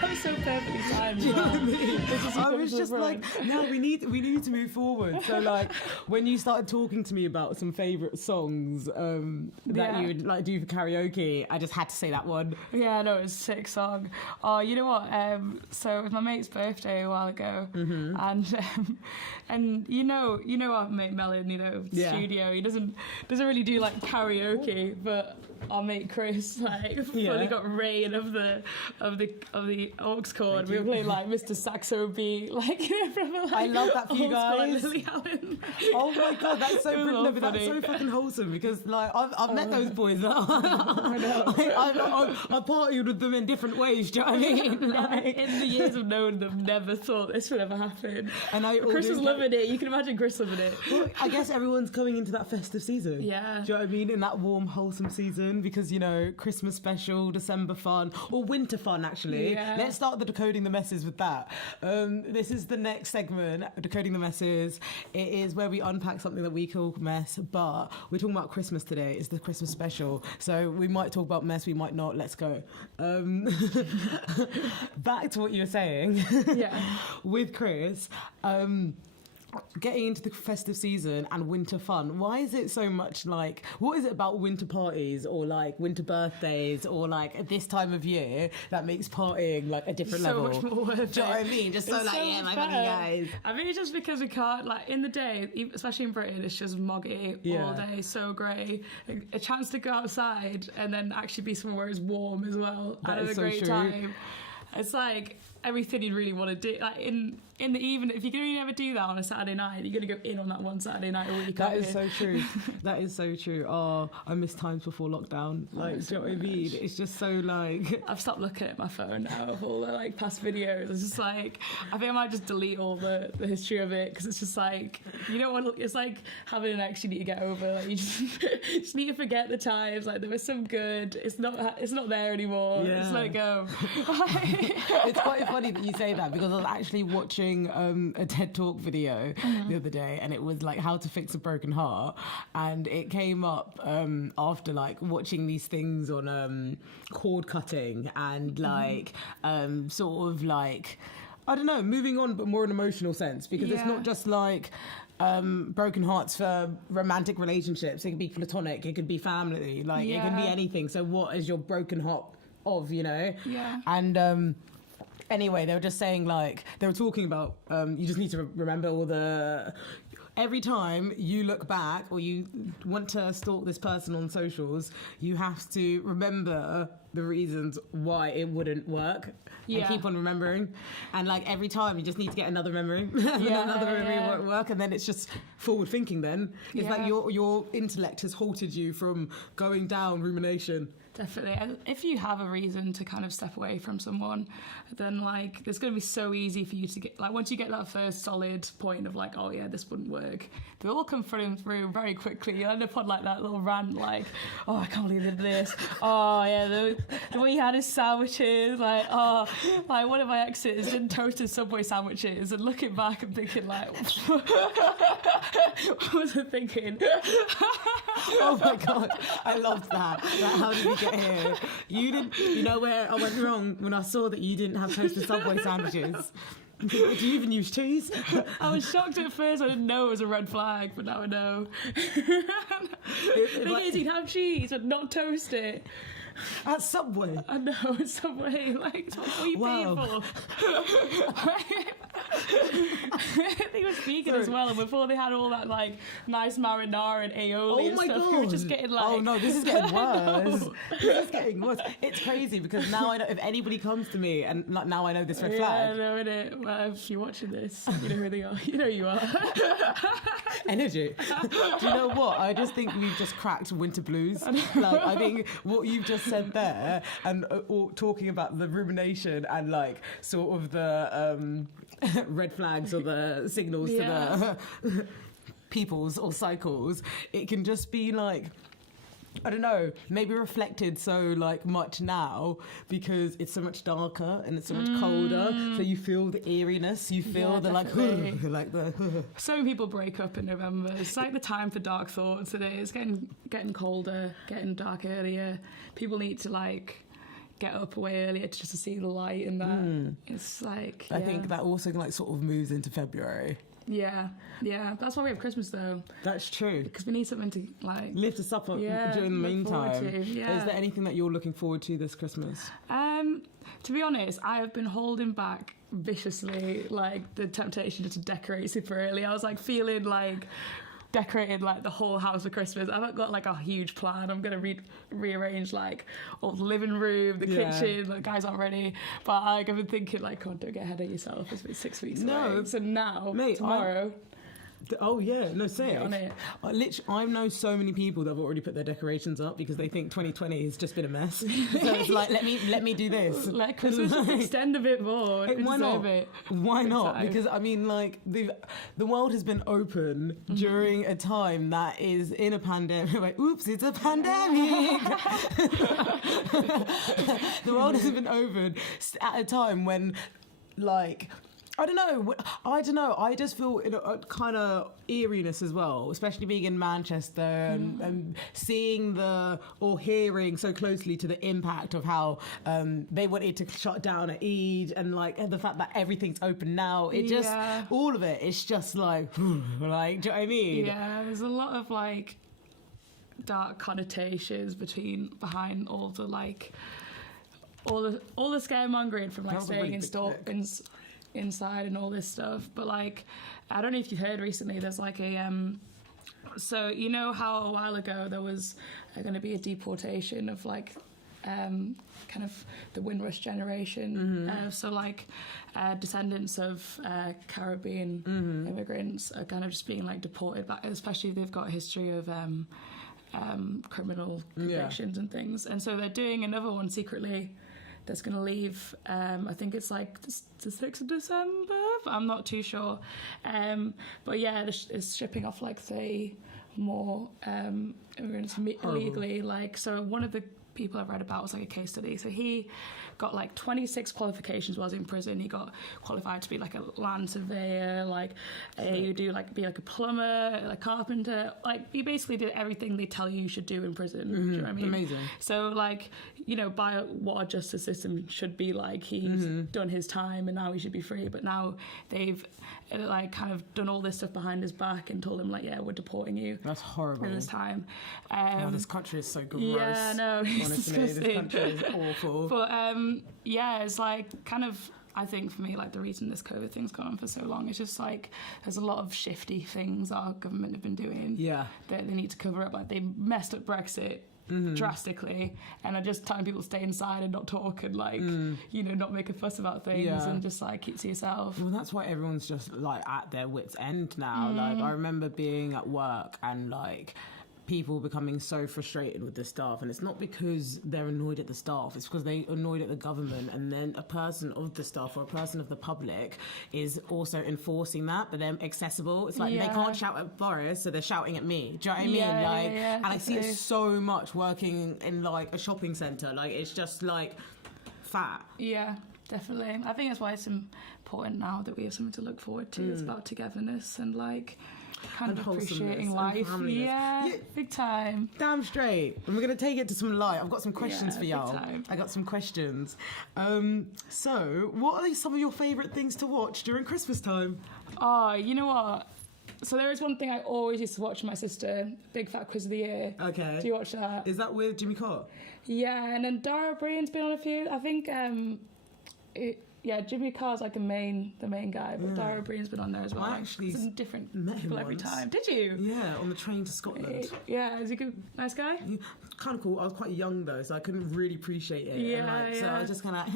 I'm so perfectly timed. Do you know what I mean? I was just right. like, no, we need to move forward. So like, when you started talking to me about some favourite songs that you would like do for karaoke, I just had to say that one. Yeah, no, it's a sick song. Oh, you know what? So it was my mate's birthday a while ago, and you know our mate Melon, you know, studio. He doesn't really do like karaoke, but our mate Chris like fully got rain of the aux chord. We were playing like Mr. Saxo beat, like from like, I love that for you guys. Lily Allen. Oh my god, that's so It was no, but that's so fucking wholesome because like I've met those boys. I know. I partied with them in different ways. Do you know what I mean? Like, in the years of knowing them, never thought this would ever happen. And Chris was loving it. You can imagine Chris loving it. Well, I guess everyone's coming into that festive season. Yeah. Do you know what I mean? In that warm, whole,some season because, you know, Christmas special, December fun, or winter fun, actually. Yeah. Let's start the Decoding the Messes with that. This is the next segment, Decoding the Messes. It is where we unpack something that we call mess, but we're talking about Christmas today. It's the Christmas special. So we might talk about mess, we might not. Let's go. Back to what you were saying. Yeah. With Chris. Getting into the festive season and winter fun, why is it so much like, what is it about winter parties or like winter birthdays or like at this time of year that makes partying like a different level? So much more worth it. Do you know what I mean? Just so It's like, so yeah, much my fucking better. guys. I think it's just because we can't, like, in the day, especially in Britain, it's just moggy all day, so grey. A chance to go outside and then actually be somewhere where it's warm as well. That and have is a so great true. time. It's like everything you'd really want to do. Like in the evening, if you're going to ever do that on a Saturday night, you're going to go in on that one Saturday night a week. That is so true. That is so true. Oh, I miss times before lockdown. Like, do you know what I mean? It's just so like... I've stopped looking at my phone now of all the like past videos. It's just like, I think I might just delete all the history of it because it's just like, you don't want to, it's like having an ex you need to get over. Like, you just need to forget the times. Like, there was some good. It's not there anymore. Yeah. Just let it go. It's quite funny that you say that because I was actually watching a TED Talk video the other day and it was like how to fix a broken heart, and it came up after like watching these things on cord cutting and like sort of like, I don't know, moving on but more in an emotional sense because it's not just like broken hearts for romantic relationships. It could be platonic, it could be family, like it can be anything. So what is your broken heart of, you know? Yeah. And anyway, they were just saying, like, they were talking about, you just need to remember all the... Every time you look back or you want to stalk this person on socials, you have to remember the reasons why it wouldn't work and keep on remembering. And, like, every time you just need to get another memory. Another memory won't work. And then it's just forward thinking then. It's like your intellect has halted you from going down rumination. Definitely. And if you have a reason to kind of step away from someone, then like it's going to be so easy for you to get, like, once you get that first solid point of like, oh yeah, this wouldn't work, they'll all come through very quickly. You'll end up on like that little rant like, oh, I can't believe they did this. Oh yeah, the way he had his sandwiches, like, oh, like one of my exes didn't toast his Subway sandwiches, and looking back I'm thinking like, what was I thinking? Oh my god, I loved that. Like, how did we get here? You know where I went wrong when I saw that you didn't have toasted Subway sandwiches. Do you even use cheese? I was shocked at first. I didn't know it was a red flag, but now I know. Thing is, he'd have cheese but not toast it. At Subway? I know, it's Subway. Like, it's what you paying for. I think it was vegan as well, and before they had all that, like, nice marinara and aioli and stuff, we were just getting, like... Oh, no, this is getting worse. This is getting worse. It's crazy, because now I know, if anybody comes to me, and like, now I know this red flag. Yeah, I know, innit? Well, if you're watching this, you know who they are. You know you are. Energy. Do you know what? I just think we've just cracked winter blues. Like, I think what you've just said there, and or talking about the rumination and like sort of the red flags or the signals to the peoples or cycles, it can just be like, I don't know, maybe reflected so like much now because it's so much darker and it's so much colder, so you feel the eeriness, you feel the definitely. like the So many people break up in November. It's like the time for dark thoughts. It is getting colder, getting dark earlier. People need to like get up way earlier just to see the light and that. It's like I think that also like sort of moves into February. Yeah. That's why we have Christmas though. That's true. Because we need something to like lift us up during the meantime. Is there anything that you're looking forward to this Christmas? To be honest, I have been holding back viciously, like the temptation to decorate super early. I was like feeling like decorated like the whole house for Christmas. I've got like a huge plan. I'm gonna rearrange like all the living room, the kitchen. The guys aren't ready, but like, I've been thinking like, God, don't get ahead of yourself. It's been 6 weeks away. So now, tomorrow. Oh yeah, no, say on it. Literally, I know so many people that have already put their decorations up because they think 2020 has just been a mess. So it's like, let me do this. Let Christmas just extend a bit more. Why not? Why not? Because I mean, like the world has been open during a time that is in a pandemic. Like, oops, it's a pandemic. The world has been open at a time when, like. I don't know. I just feel a kind of eeriness as well, especially being in Manchester and seeing or hearing so closely to the impact of how they wanted to shut down at Eid and like the fact that everything's open now. It just all of it. It's just like, do you know what I mean? Yeah, there's a lot of like dark connotations behind all the like all the scaremongering from like staying in store inside and all this stuff. But like, I don't know if you've heard recently, there's like a so you know how a while ago there was going to be a deportation of like kind of the Windrush generation, so like descendants of Caribbean immigrants are kind of just being like deported back, especially if they've got a history of criminal convictions and things, and so they're doing another one secretly that's going to leave, I think it's like the 6th of December, but I'm not too sure. But yeah, it's shipping off like 30 more immigrants illegally. Like, so one of the people I've read about was like a case study. So he got like 26 qualifications while he was in prison. He got qualified to be like a land surveyor, like you do like be like a plumber, a carpenter. Like you basically did everything they tell you should do in prison. Do you know what I mean? Amazing. So like, you know, by what our justice system should be like, he's done his time and now he should be free. But now they've like kind of done all this stuff behind his back and told him like, yeah, we're deporting you. That's horrible. In this time. This country is so gross. Yeah, no, honestly, this country is awful. But yeah, it's like kind of, I think for me, like the reason this COVID thing's gone on for so long is just like there's a lot of shifty things our government have been doing. Yeah, that they need to cover up. Like they messed up Brexit drastically, and are just telling people to stay inside and not talk and like you know, not make a fuss about things and just like keep to yourself. Well, that's why everyone's just like at their wits' end now. Like I remember being at work and like people becoming so frustrated with the staff, and it's not because they're annoyed at the staff, it's because they're annoyed at the government, and then a person of the staff or a person of the public is also enforcing that, but they're accessible. It's like they can't shout at Boris, so they're shouting at me. Do you know what I mean? Like, and I see it so much working in like a shopping centre. Like it's just like fat. Yeah. Definitely. I think that's why it's important now that we have something to look forward to. It's about togetherness and like kind of appreciating life. Yeah, big time. Damn straight. And we're going to take it to some light. I've got some questions for y'all. I got some questions. So, what are some of your favourite things to watch during Christmas time? Oh, you know what? So there is one thing I always used to watch with my sister, Big Fat Quiz of the Year. Okay. Do you watch that? Is that with Jimmy Carr? Yeah, and then Dara Brian's been on a few. I think, Jimmy Carr's like the main guy, but Dara Brian's been on there as well. I actually Some different met him people every once. time. Did you? Yeah, on the train to Scotland. Yeah, is he a good, nice guy? Kind of cool. I was quite young though, so I couldn't really appreciate it. Yeah, and, So I was just kind of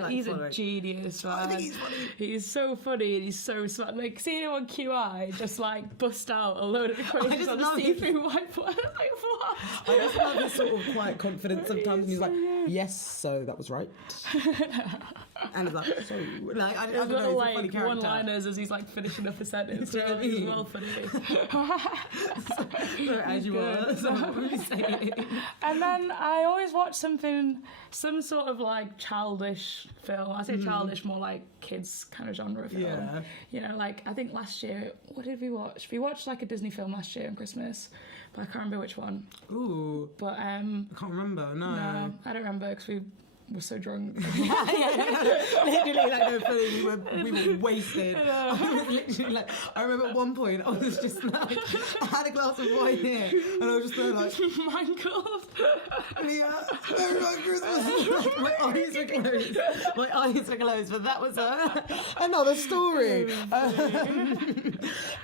like, he's a genius, man. I think he's funny. He's so funny and he's so smart. Like, seeing him on QI just like bust out a load of equations on a see-through whiteboard. Like, what? I just love his sort of quiet confidence sometimes, and he's like, "Yes, so that was right." And it's like, "So, like, I don't know, Little he's a funny like character." one-liners as he's like finishing up a sentence. Do you know what I He's mean? well funny. So, as you were, so what were you saying? And then I always watch some sort of like childish film. I say childish, more like kids kind of genre film. Yeah. You know, like I think last year, what did we watch? We watched like a Disney film last year on Christmas, but I can't remember which one. Ooh, But I can't remember. No, no, I don't remember because we were so drunk. literally, like, no, funny, we were wasted. I was literally like, I remember at one point I was just like, I had a glass of wine here, and I was just there like, Mangled. Leah, Merry Christmas. My eyes were closed. My eyes were closed, but that was another story.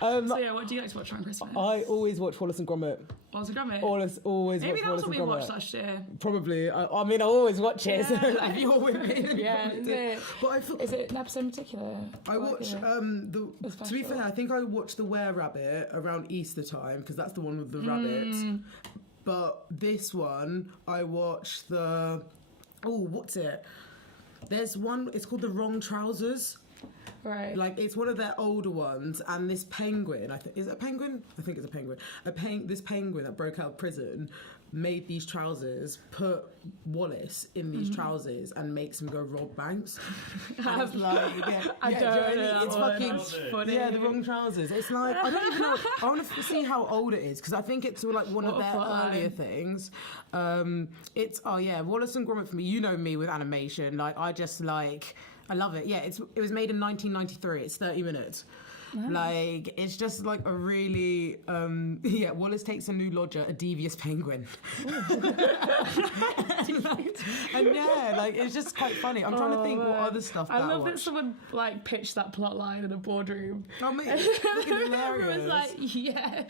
So yeah, what do you like to watch around Christmas? I always watch Wallace and Gromit. Wallace and Gromit. Always Maybe watch that Wallace was what and we Gromit. watched last year. Probably. I mean, I always watch it. Yeah. Like, you're with me. Yeah, is it? But I thought, Is it an episode in particular? I watch to be special. fair, I think I watched the Were Rabbit around Easter time because that's the one with the rabbits. But this one I watched what's it? There's one. It's called The Wrong Trousers. Right. Like, it's one of their older ones, and this penguin, is it a penguin? I think it's a penguin. This penguin that broke out of prison made these trousers, put Wallace in these trousers, and makes him go rob banks. I was like, I don't know. It's fucking funny. Yeah, The Wrong Trousers. It's like, I don't even know. I want to see how old it is because I think it's like one of their earlier things. It's Wallace and Gromit for me. You know me with animation. Like, I just like. I love it. Yeah, it was made in 1993. It's 30 minutes. Nice. Like, it's just like a really Wallace takes a new lodger, a devious penguin. and yeah, like, it's just quite funny. I'm trying to think what other stuff I love that someone like pitched that plot line in a boardroom. Oh man, it's hilarious. Everyone's like,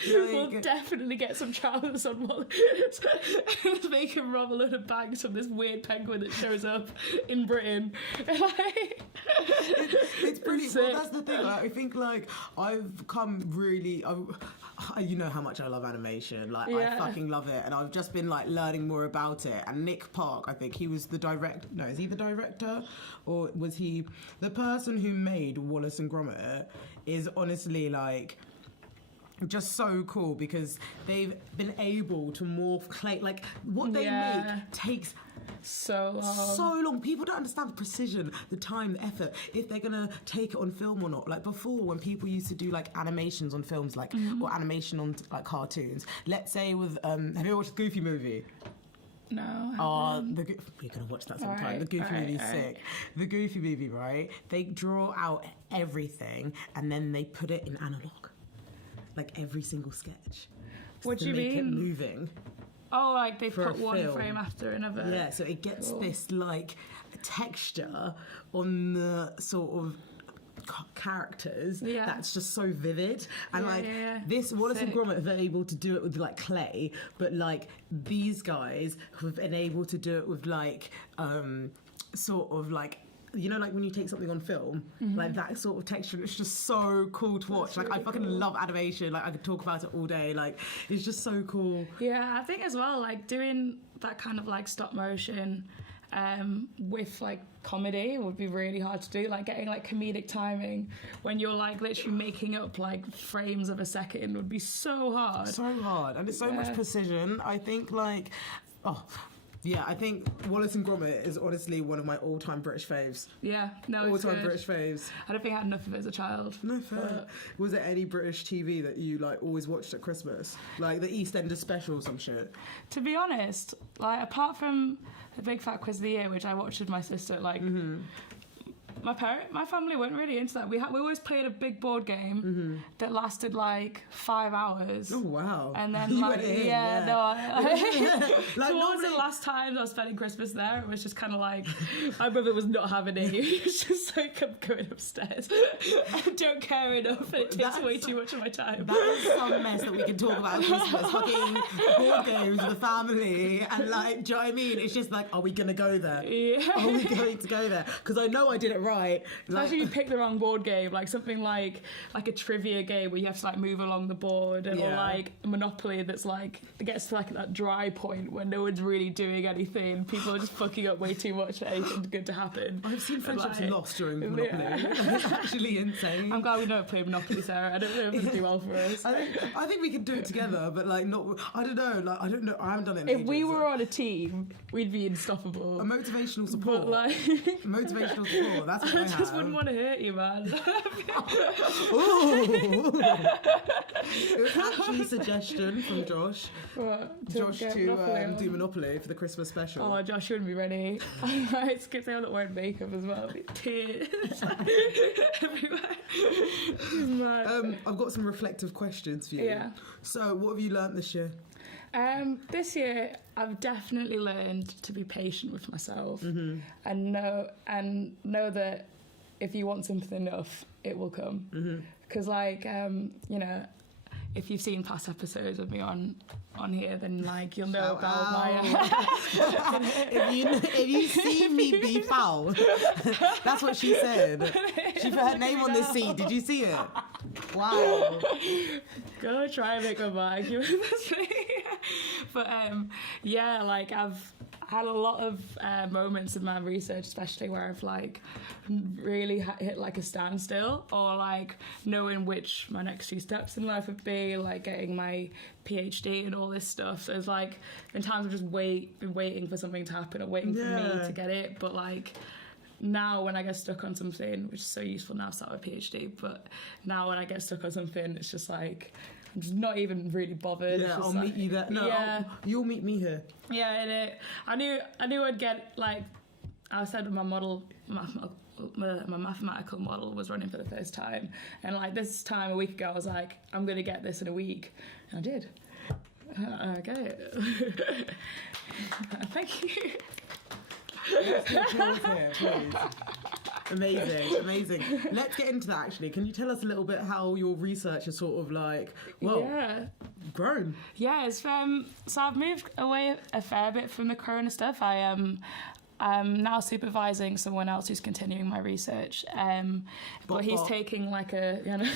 we'll definitely get some trousers on Wallace. Make him rob a load of banks from this weird penguin that shows up in Britain. It's pretty. Well, that's the thing. Like, I think like I've come really. You know how much I love animation. Like, I fucking love it, and I've just been like learning more about it. And Nick Park, I think he was the director. No, is he the director, or was he the person who made Wallace and Gromit? Is honestly like. Just so cool because they've been able to morph clay. Like, what they make takes so long. People don't understand the precision, the time, the effort, if they're gonna take it on film or not. Like, before, when people used to do like animations on films, like or animation on like cartoons. Let's say with have you ever watched the Goofy movie? No. You're gonna watch that sometime. Right, the Goofy movie's sick. The Goofy movie, right? They draw out everything and then they put it in analog. Like, every single sketch. What do you mean? Make it moving. Oh, like they put one frame after another. Yeah, so it gets this like texture on the sort of characters that's just so vivid. And this Wallace and Gromit are able to do it with like clay, but like these guys have been able to do it with like sort of like, you know, like when you take something on film, like that sort of texture, it's just so cool to watch. Like, I fucking love animation. Like, I could talk about it all day. Like, it's just so cool. Yeah, I think as well, like, doing that kind of, like, stop motion with, like, comedy would be really hard to do. Like, getting, like, comedic timing when you're, like, literally making up, like, frames of a second would be so hard. So hard. And it's so much precision. I think, like... Yeah, I think Wallace and Gromit is honestly one of my all-time British faves. Yeah, no, all-time British faves. I don't think I had enough of it as a child. No, fair. Was there any British TV that you like always watched at Christmas, like the EastEnders special or some shit? To be honest, like apart from the Big Fat Quiz of the Year, which I watched with my sister, like my family weren't really into that. We always played a big board game that lasted like 5 hours. Oh wow! And then like towards normally... the last time I was spending Christmas there, it was just kind of like my brother was not having it. He was just like, I'm going upstairs. I don't care enough, and it takes way too much of my time. That is some mess that we can talk about at Christmas. Fucking board games with the family, and like, do you know what I mean? It's just like, are we gonna go there? Yeah. Are we going to go there? Because I know I did it right. Especially you pick the wrong board game, like something like a trivia game where you have to like move along the board, or like Monopoly that's like it gets to like that dry point where no one's really doing anything. People are just fucking up way too much for anything good to happen. I've seen friendships lost during Monopoly. It's actually insane. I'm glad we don't play Monopoly, Sarah. I don't know if it'll do well for us. I think we can do it together, but like not. I don't know. Like I don't know. I haven't done it in If ages, we were on a team, we'd be unstoppable. A motivational support. But like motivational support. That's what I just wouldn't want to hurt you, man. It was actually a suggestion from Josh. What? Josh to do Monopoly for the Christmas special. Oh, Josh, you wouldn't be ready. It's good they're not wearing makeup as well. Tears everywhere. I've got some reflective questions for you. Yeah. So, what have you learnt this year? This year, I've definitely learned to be patient with myself and know that if you want something enough, it will come. Because, like, you know, if you've seen past episodes of me on here, then like you'll know about my. if you see me be foul, that's what she said. She put her name on the seat. Did you see it? Wow. Go try and make a bag. But yeah, like I've had a lot of moments in my research, especially where I've like really hit like a standstill, or like knowing which my next 2 steps in life would be, like getting my PhD and all this stuff. So it's like in times I've just been waiting for something to happen, or waiting for me to get it. But like now when I get stuck on something, which is so useful now, start a PhD, but now when I get stuck on something, it's just like I'm just not even really bothered. Yeah, I'll meet you there. No, yeah. You'll meet me here. Yeah, and I knew I'd get, like, I said my model, my mathematical model was running for the first time, and like this time a week ago I was like, I'm gonna get this in a week, and I did. I get it. Thank you. Let's do applause here, please. Amazing. Let's get into that actually. Can you tell us a little bit how your research has sort of like, grown? Yeah, it's so I've moved away a fair bit from the corona stuff. I'm now supervising someone else who's continuing my research, but he's taking like a, you know.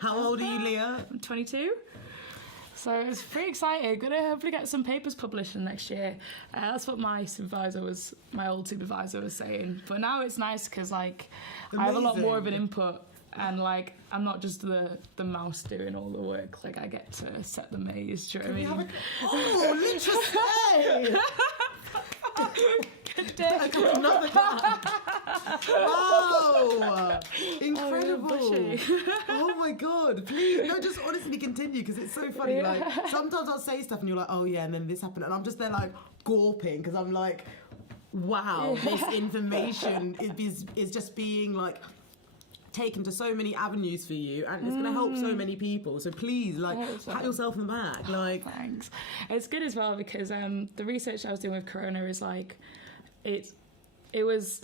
How old are you, Leah? I'm 22. So it's pretty exciting. Gonna hopefully get some papers published in next year. That's what my old supervisor was saying. But now it's nice because like I have a lot more of an input, and like I'm not just the mouse doing all the work. Like I get to set the maze. Do you know what I mean? Literally. Another clap. Wow, incredible. Oh my god, please no, just honestly continue, because it's so funny. Like sometimes I'll say stuff and you're like, oh yeah, and then this happened, and I'm just there like gawping because I'm like, wow, this information is just being like taken to so many avenues for you, and it's going to help so many people. So please, like, pat yourself on the back. Like, thanks. It's good as well because the research I was doing with corona is like, it was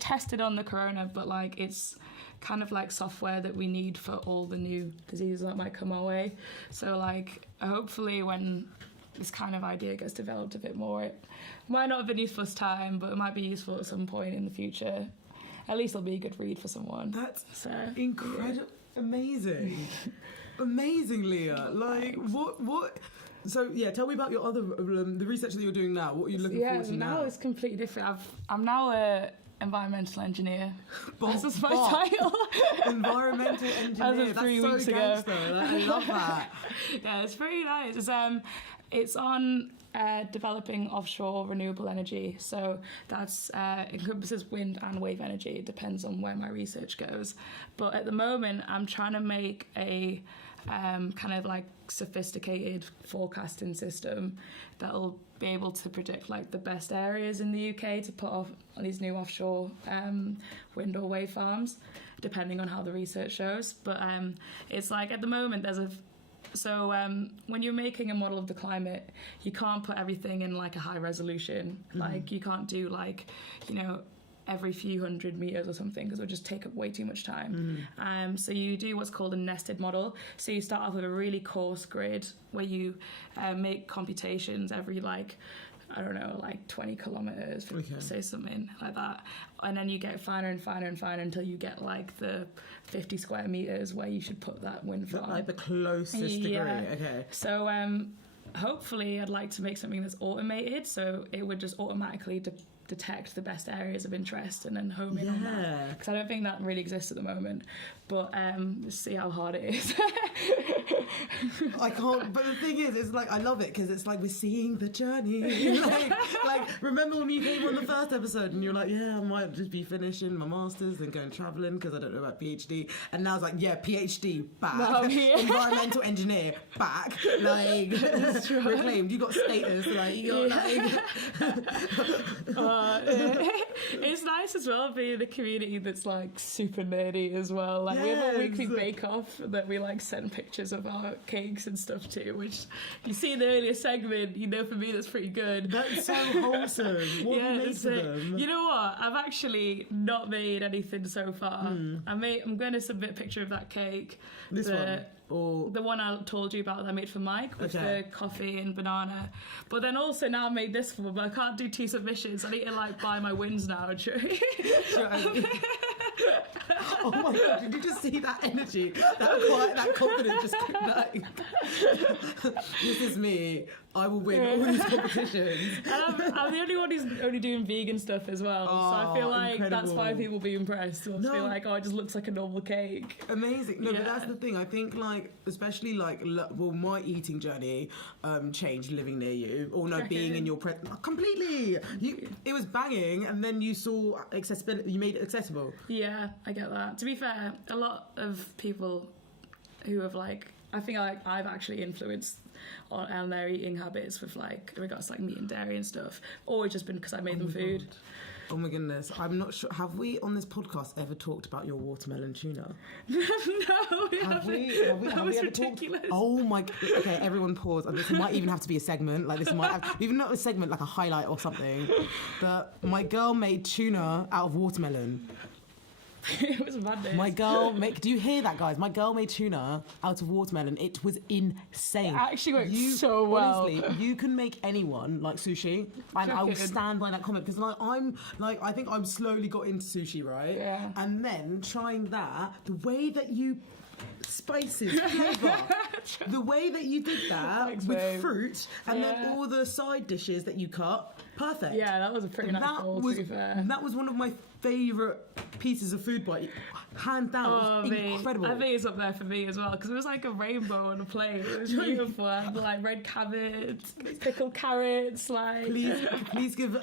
tested on the corona, but like it's kind of like software that we need for all the new diseases that might come our way. So like hopefully when this kind of idea gets developed a bit more, it might not have been useful this time, but it might be useful at some point in the future. At least it'll be a good read for someone. That's incredible. Amazing. Amazing, Leah. Like, what... So, yeah, tell me about your other... the research that you're doing now. What are you looking forward to now? Now it's completely different. I'm now a environmental engineer. This is my title. Environmental engineer. As of 3 weeks ago. I love that. Yeah, it's pretty nice. It's on developing offshore renewable energy. So that's encompasses wind and wave energy. It depends on where my research goes. But at the moment, I'm trying to make a kind of like sophisticated forecasting system that'll be able to predict like the best areas in the UK to put off on these new offshore wind or wave farms, depending on how the research shows. But it's like at the moment when you're making a model of the climate, you can't put everything in like a high resolution. Like you can't do like, every few 100 meters or something, because it would just take up way too much time. So you do what's called a nested model. So you start off with a really coarse grid where you make computations every 20 kilometers, say something like that. And then you get finer and finer and finer until you get like the 50 square meters where you should put that wind farm. Like the closest degree, okay. So hopefully I'd like to make something that's automated, so it would just automatically detect the best areas of interest and then home in on that, because I don't think that really exists at the moment, but let's see how hard it is. I can't, but the thing is, it's like I love it because it's like we're seeing the journey. like remember when you came on the first episode and you're like, I might just be finishing my masters and going travelling because I don't know about PhD, and now it's like PhD back, environmental engineer back, like reclaimed, you got status, like you got it's nice as well being in a community that's like super nerdy as well. Like we have a weekly bake-off that we like send pictures of our cakes and stuff to, which you see in the earlier segment, for me that's pretty good. That's so wholesome. What have you made for them? You know what? I've actually not made anything so far. I'm going to submit a picture of that cake. This one? Or the one I told you about that I made for Mike with the coffee and banana. But then also now I made this one, but I can't do 2 submissions. I need to like buy my wins now. Oh my god, did you just see that energy? That confidence just like this is me. I will win all these competitions. And I'm the only one who's only doing vegan stuff as well. So I feel like incredible. That's why people will be impressed. They'll just be like, it just looks like a normal cake. Amazing. No, but that's the thing. I think especially my eating journey changed living near you, or being in your completely. It was banging, and then you saw accessibility. You made it accessible. Yeah, I get that. To be fair, a lot of people who have I think I've actually influenced on their eating habits with in regards to meat and dairy and stuff, or just been because I made them food. God. Oh my goodness, I'm not sure. Have we on this podcast ever talked about your watermelon tuna? No, we haven't. That was ridiculous. Oh my. Okay, everyone pause. This might even have to be a segment. This might have, even not a segment, like a highlight or something. But my girl made tuna out of watermelon. It was madness. My girl do you hear that, guys? My girl made tuna out of watermelon. It was insane. It actually worked so well. Honestly, you can make anyone like sushi, and I will stand by that comment, because I think I'm slowly got into sushi, right? Yeah. And then trying that, the way that you spices, flavour, the way that you did that with fruit, and then all the side dishes that you cut, perfect. Yeah, that was a pretty nice bowl, to be fair. That was one of my favourite pieces of food, but hands down, it was incredible. I think it's up there for me as well, because it was like a rainbow on a plate. It was beautiful. I had red cabbage, pickled carrots, Please give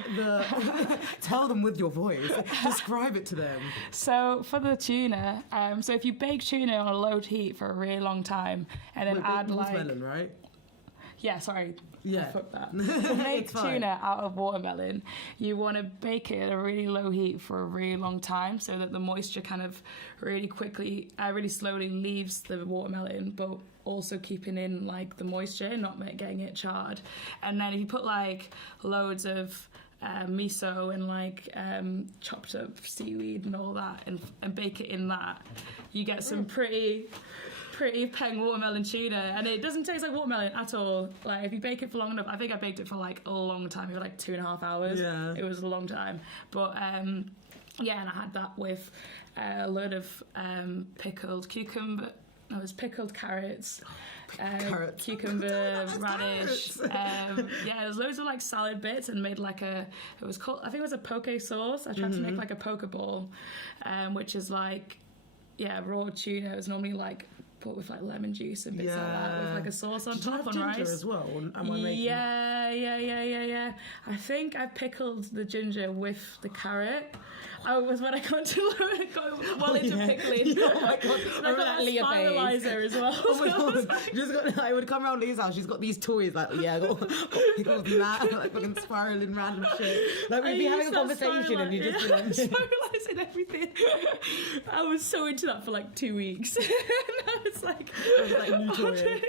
tell them with your voice. Describe it to them. So for the tuna, so if you bake tuna on a low heat for a really long time, and then add watermelon, right? Yeah, sorry. Yeah. Fuck that. To make tuna out of watermelon, you want to bake it at a really low heat for a really long time, so that the moisture kind of really slowly leaves the watermelon, but also keeping in the moisture, not getting it charred. And then if you put loads of miso and chopped up seaweed and all that, and bake it in that, you get some pretty peng watermelon tuna, and it doesn't taste like watermelon at all. If you bake it for long enough, I think I baked it for a long time, maybe 2.5 hours. Yeah. It was a long time, but and I had that with a load of pickled cucumber. It was pickled carrots, cucumber, radish. There's loads of salad bits, and made it was called, I think it was a poke sauce. I tried to make a poke bowl, which is raw tuna. It's normally put with like lemon juice and bits like that with like a sauce on top on rice as well. Am I making yeah. I think I pickled the ginger with the carrot. I was when I got into pickling. Oh my god! And I got that Leah spiralizer as well. Oh my god! I would come around Leah's house. She's got these toys like I got pickles and that, like fucking spiraling random shit. Like we'd be having a conversation and you just be like spiralizing everything. I was so into that for like 2 weeks. And I was like new toy.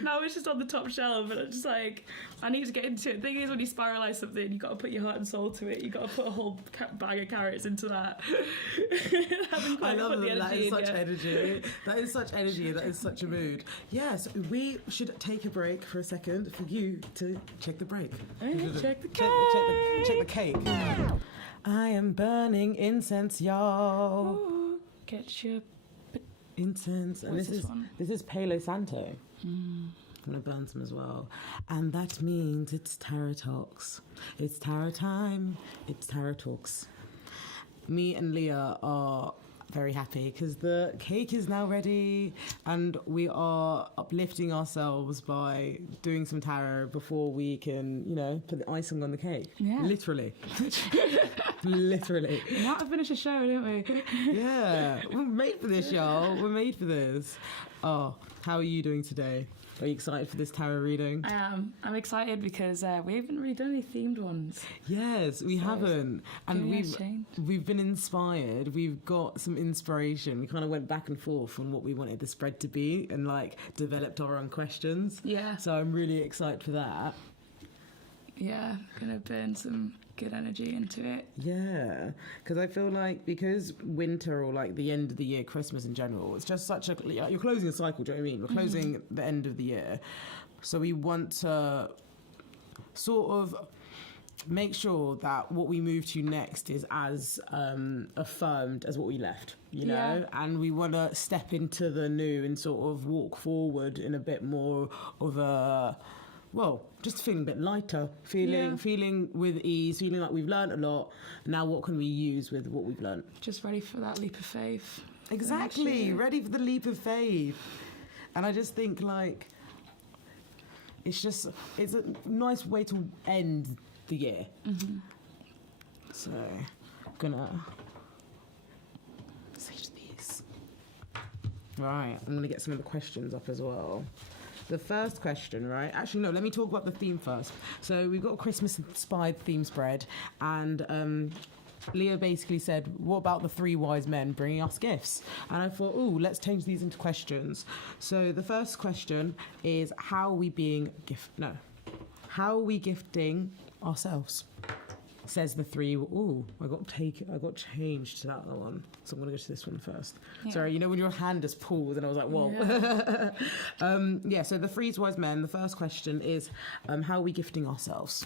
Now it's just on the top shelf, and I'm just like, I need to get into it. The thing is, when you spiralize something, you got to put your heart and soul to it. You got to put a whole bag of carrots into that. I love that. That is such energy. That is such energy. That is such a mood. Yes, we should take a break for a second for you to check the break. Check the cake. Check the cake. I am burning incense, y'all. Ooh, get your incense. And What's this is Palo Santo. I'm gonna burn some as well. And that means it's Tarot Talks. It's tarot time. It's Tarot Talks. Me and Leah are very happy because the cake is now ready and we are uplifting ourselves by doing some tarot before we can, put the icing on the cake. Yeah. Literally. Literally. We have to finish the show, don't we? Yeah. We're made for this, y'all. We're made for this. Oh, how are you doing today? Are you excited for this tarot reading? I am. I'm excited because we haven't really done any themed ones. Yes, we haven't. And we've been inspired. We've got some inspiration. We kind of went back and forth on what we wanted the spread to be and developed our own questions. Yeah. So I'm really excited for that. Yeah, gonna burn some good energy into it. Yeah, because I feel like because winter or the end of the year, Christmas in general, it's just such you're closing a cycle, do you know what I mean? We're closing the end of the year. So we want to sort of make sure that what we move to next is as affirmed as what we left, you know? And we want to step into the new and sort of walk forward in a bit more of a... just feeling a bit lighter, feeling with ease, feeling like we've learned a lot. Now what can we use with what we've learned? Just ready for that leap of faith. Exactly, ready for the leap of faith. And I just think it's a nice way to end the year. So I'm gonna sage these. Right, I'm gonna get some of the questions up as well. The first question, right? Actually, no, let me talk about the theme first. So we've got a Christmas-inspired theme spread, and Leah basically said, what about the 3 wise men bringing us gifts? And I thought, let's change these into questions. So the first question is, how are we gifting ourselves? Says the 3. I got changed to that other one, so I'm gonna go to this one first. Yeah. Sorry, when your hand just pulled and I was like, whoa. Yeah. So the 3 wise men. The first question is, how are we gifting ourselves?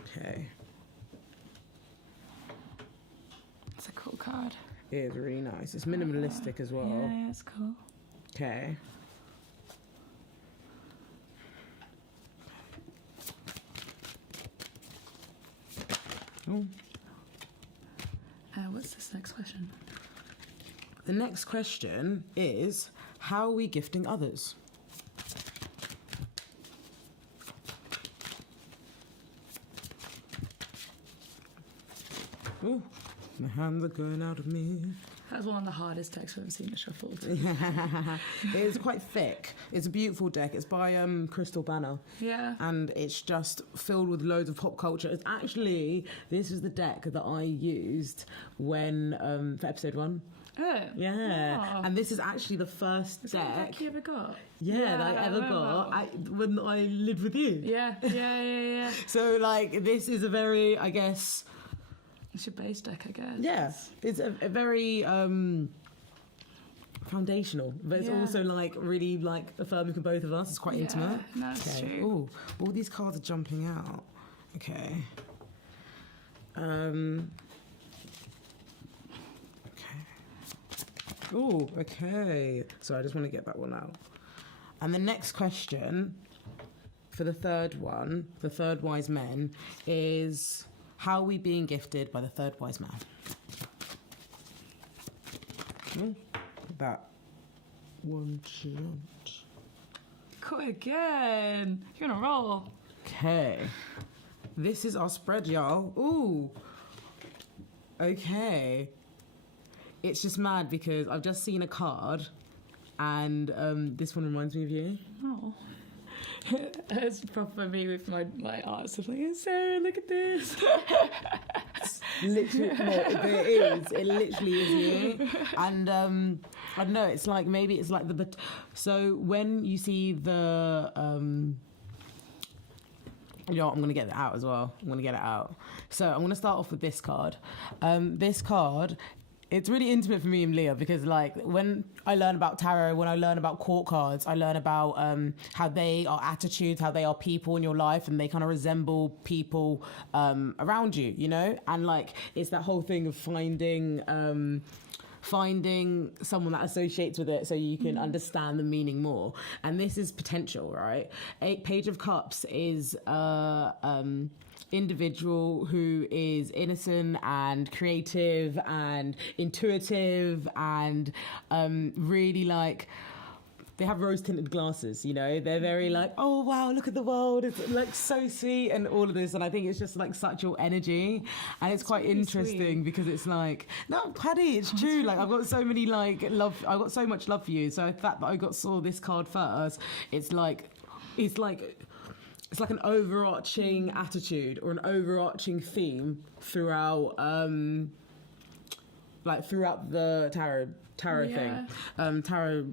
Okay. It's a cool card. It is really nice. It's minimalistic as well. Yeah, it's cool. Okay. What's this next question? The next question is, how are we gifting others? Oh, my hands are going out of me. That was one of the hardest decks I've ever seen it shuffled. It is quite thick. It's a beautiful deck. It's by Crystal Banner. Yeah. And it's just filled with loads of pop culture. It's actually, this is the deck that I used when, for episode 1. Oh. Yeah. Oh. And this is actually the first Is deck. that the deck you ever got? Yeah, that I ever got when I lived with you. Yeah. So, this is a very, I guess... It's your base deck, I guess. Yeah, it's a very foundational, but it's also really affirming for both of us. It's quite intimate. No, it's true. Oh, all these cards are jumping out. Okay. Oh, okay. So I just want to get that one out. And the next question for the third one, the 3 wise men, is... how are we being gifted by the 3 wise man? That one chant. Cut again. You're on a roll. Okay. This is our spread, y'all. Ooh. Okay. It's just mad because I've just seen a card and this one reminds me of you. Oh. It's proper me with my art stuff. Like, Sarah, look at this. Literally, no, it is. It literally is you. And I don't know. It's like maybe it's like the. So when you see the, you know, I'm gonna get that out as well. I'm gonna get it out. So I'm gonna start off with this card. This card. It's really intimate for me and Leah because, like, when I learn about tarot, when I learn about court cards, I learn about how they are attitudes, how they are people in your life, and they kind of resemble people around you, you know? And, like, it's that whole thing of finding someone that associates with it so you can understand the meaning more. And this is potential, right? Page of Cups is individual who is innocent and creative and intuitive and really like they have rose tinted glasses, you know, they're very like, oh wow, look at the world, it's like so sweet and all of this. And I think it's just like such your energy and it's quite really interesting sweet. Because it's like, no, Paddy, it's true. Like I've got so many like love, I've got so much love for you. So the fact that I saw this card first, it's like an overarching attitude or an overarching theme throughout the tarot thing. Tarot,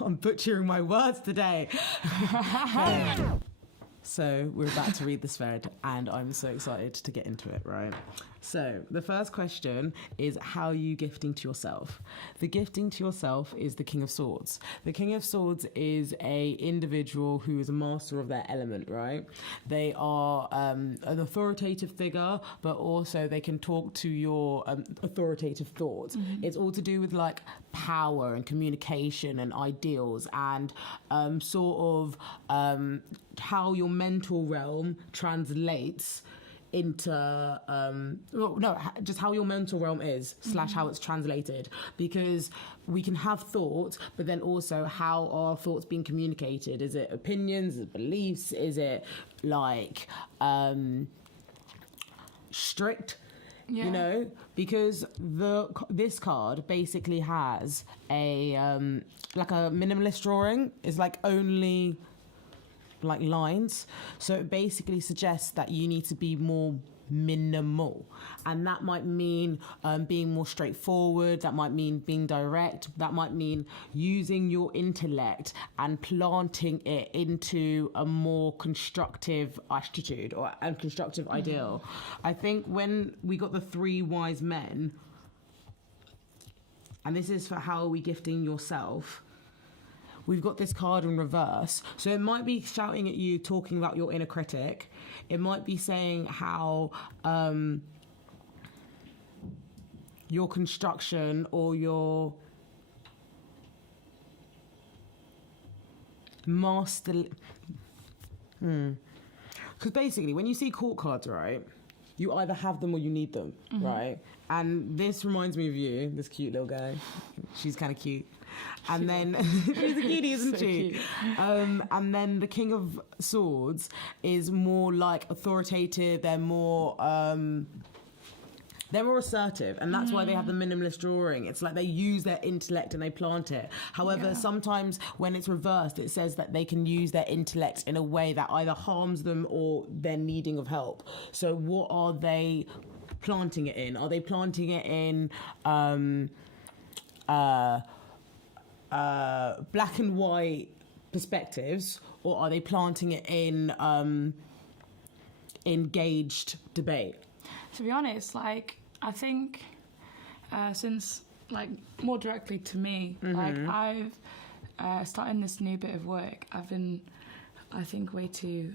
I'm butchering my words today. So we're about to read this thread and I'm so excited to get into it, right? So the first question is, how are you gifting to yourself? The gifting to yourself is the King of Swords. The King of Swords is a individual who is a master of their element, right? They are an authoritative figure, but also they can talk to your authoritative thoughts. Mm-hmm. It's all to do with like power and communication and ideals and how your mental realm translates into just how your mental realm is / how it's translated, because we can have thoughts but then also how are thoughts being communicated? Is it opinions, is it beliefs, is it like strict? You know, because this card basically has a like a minimalist drawing. It's like only like lines, so it basically suggests that you need to be more minimal, and that might mean being more straightforward, that might mean being direct, that might mean using your intellect and planting it into a more constructive attitude or a constructive ideal. I think when we got the 3 wise men, and this is for how are we gifting yourself, we've got this card in reverse. So it might be shouting at you, talking about your inner critic. It might be saying how your construction or your master... Because basically, when you see court cards, right, you either have them or you need them, right? And this reminds me of you, this cute little guy. She's kind of cute. And then she's a cutie, isn't she? Cute. And then the King of Swords is more like authoritative. They're more assertive, and that's why they have the minimalist drawing. It's like they use their intellect and they plant it. However, sometimes when it's reversed, it says that they can use their intellect in a way that either harms them or they're needing of help. So what are they planting it in? Are they planting it in black and white perspectives, or are they planting it in engaged debate? To be honest, like, I think since, like, more directly to me, like, I've starting this new bit of work, I've been, I think, way too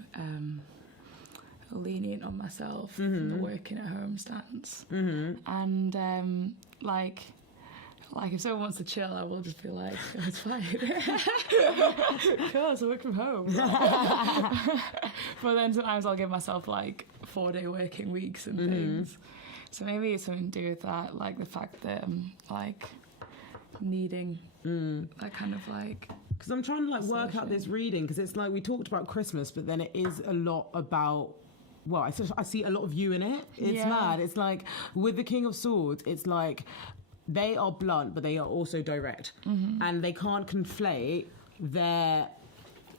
lenient on myself from the working at home stance. And like if someone wants to chill, I will just be like, oh, it's fine. Cool, so work from home. But then sometimes I'll give myself like 4-day working weeks and things. So maybe it's something to do with that, like the fact that I'm like needing that kind of like. Because I'm trying to like work out this reading, because it's like we talked about Christmas, but then it is a lot about, well, I see a lot of you in it. It's mad. It's like with the King of Swords, it's like they are blunt, but they are also direct. And they can't conflate their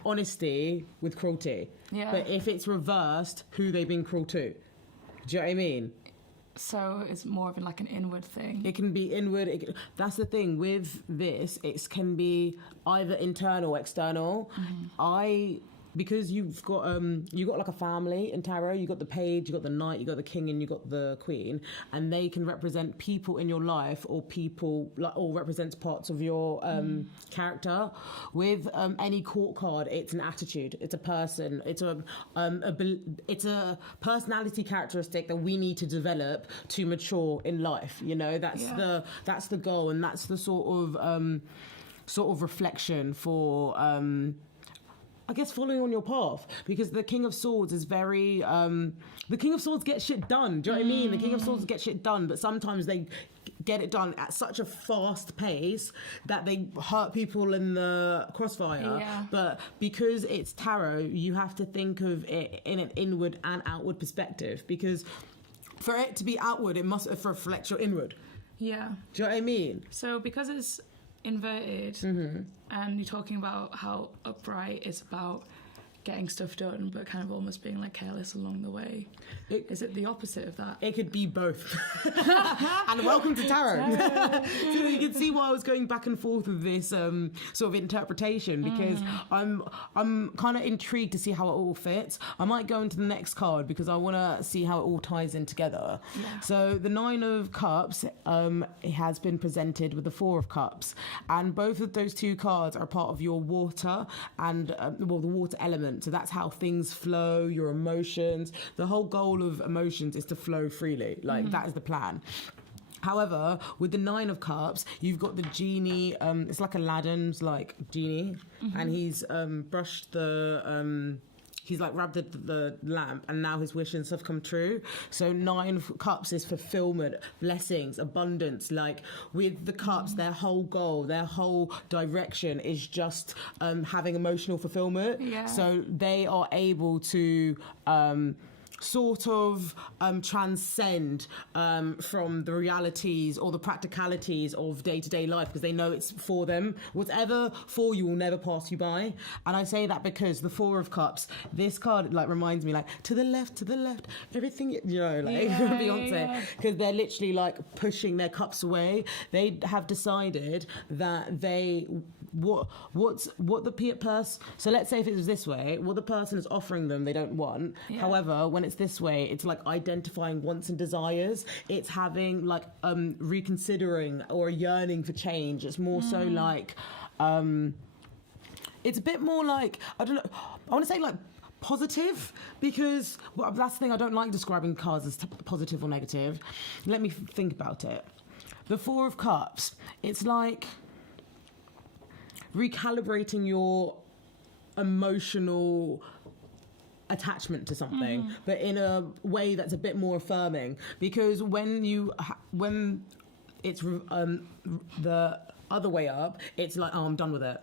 honesty with cruelty. Yeah. But if it's reversed, who they've been cruel to. Do you know what I mean? So it's more of like an inward thing. It can be inward. That's the thing with this. It can be either internal or external. Because you've got like a family in tarot. You got the page, you got the knight, you got the king, and you got the queen, and they can represent people in your life, or people like, or represents parts of your character. With any court card, it's an attitude, it's a person, it's a personality characteristic that we need to develop to mature in life. You know, that's the goal, and that's the sort of reflection for. I guess following on your path, because the King of Swords is very the King of Swords gets shit done. Do you know what I mean? The King of Swords get shit done, but sometimes they get it done at such a fast pace that they hurt people in the crossfire. But because it's tarot, you have to think of it in an inward and outward perspective, because for it to be outward, it must reflect your inward. Do you know what I mean? So because it's inverted, and you're talking about how upright is about getting stuff done, but kind of almost being like careless along the way. Is it the opposite of that? It could be both. And welcome to tarot. So you can see why I was going back and forth with this sort of interpretation, because I'm kind of intrigued to see how it all fits. I might go into the next card because I want to see how it all ties in together. So the 9 of Cups it has been presented with the 4 of Cups, and both of those two cards are part of your water and the water element. So that's how things flow, your emotions. The whole goal of emotions is to flow freely. Like, that is the plan. However, with the 9 of Cups, you've got the genie. It's like Aladdin's like genie, and he's brushed the. He's like rubbed the lamp, and now his wishes have come true. So 9 of Cups is fulfillment, blessings, abundance. Like with the cups, their whole goal, their whole direction is just having emotional fulfillment. So they are able to sort of transcend from the realities or the practicalities of day-to-day life, because they know it's for them. Whatever for you will never pass you by. And I say that because the 4 of Cups, this card like reminds me like to the left, everything, you know, like Beyonce, because they're literally like pushing their cups away. They have decided that they what the person. So let's say if it was this way, what the person is offering them they don't want. However, when it's this way, it's like identifying wants and desires. It's having like reconsidering or a yearning for change. It's more so like it's a bit more like, I don't know, I want to say like positive, because that's the thing, I don't like describing cards as positive or negative. Let me think about it. The 4 of Cups, it's like recalibrating your emotional attachment to something, but in a way that's a bit more affirming, because when it's the other way up, it's like, oh, I'm done with it.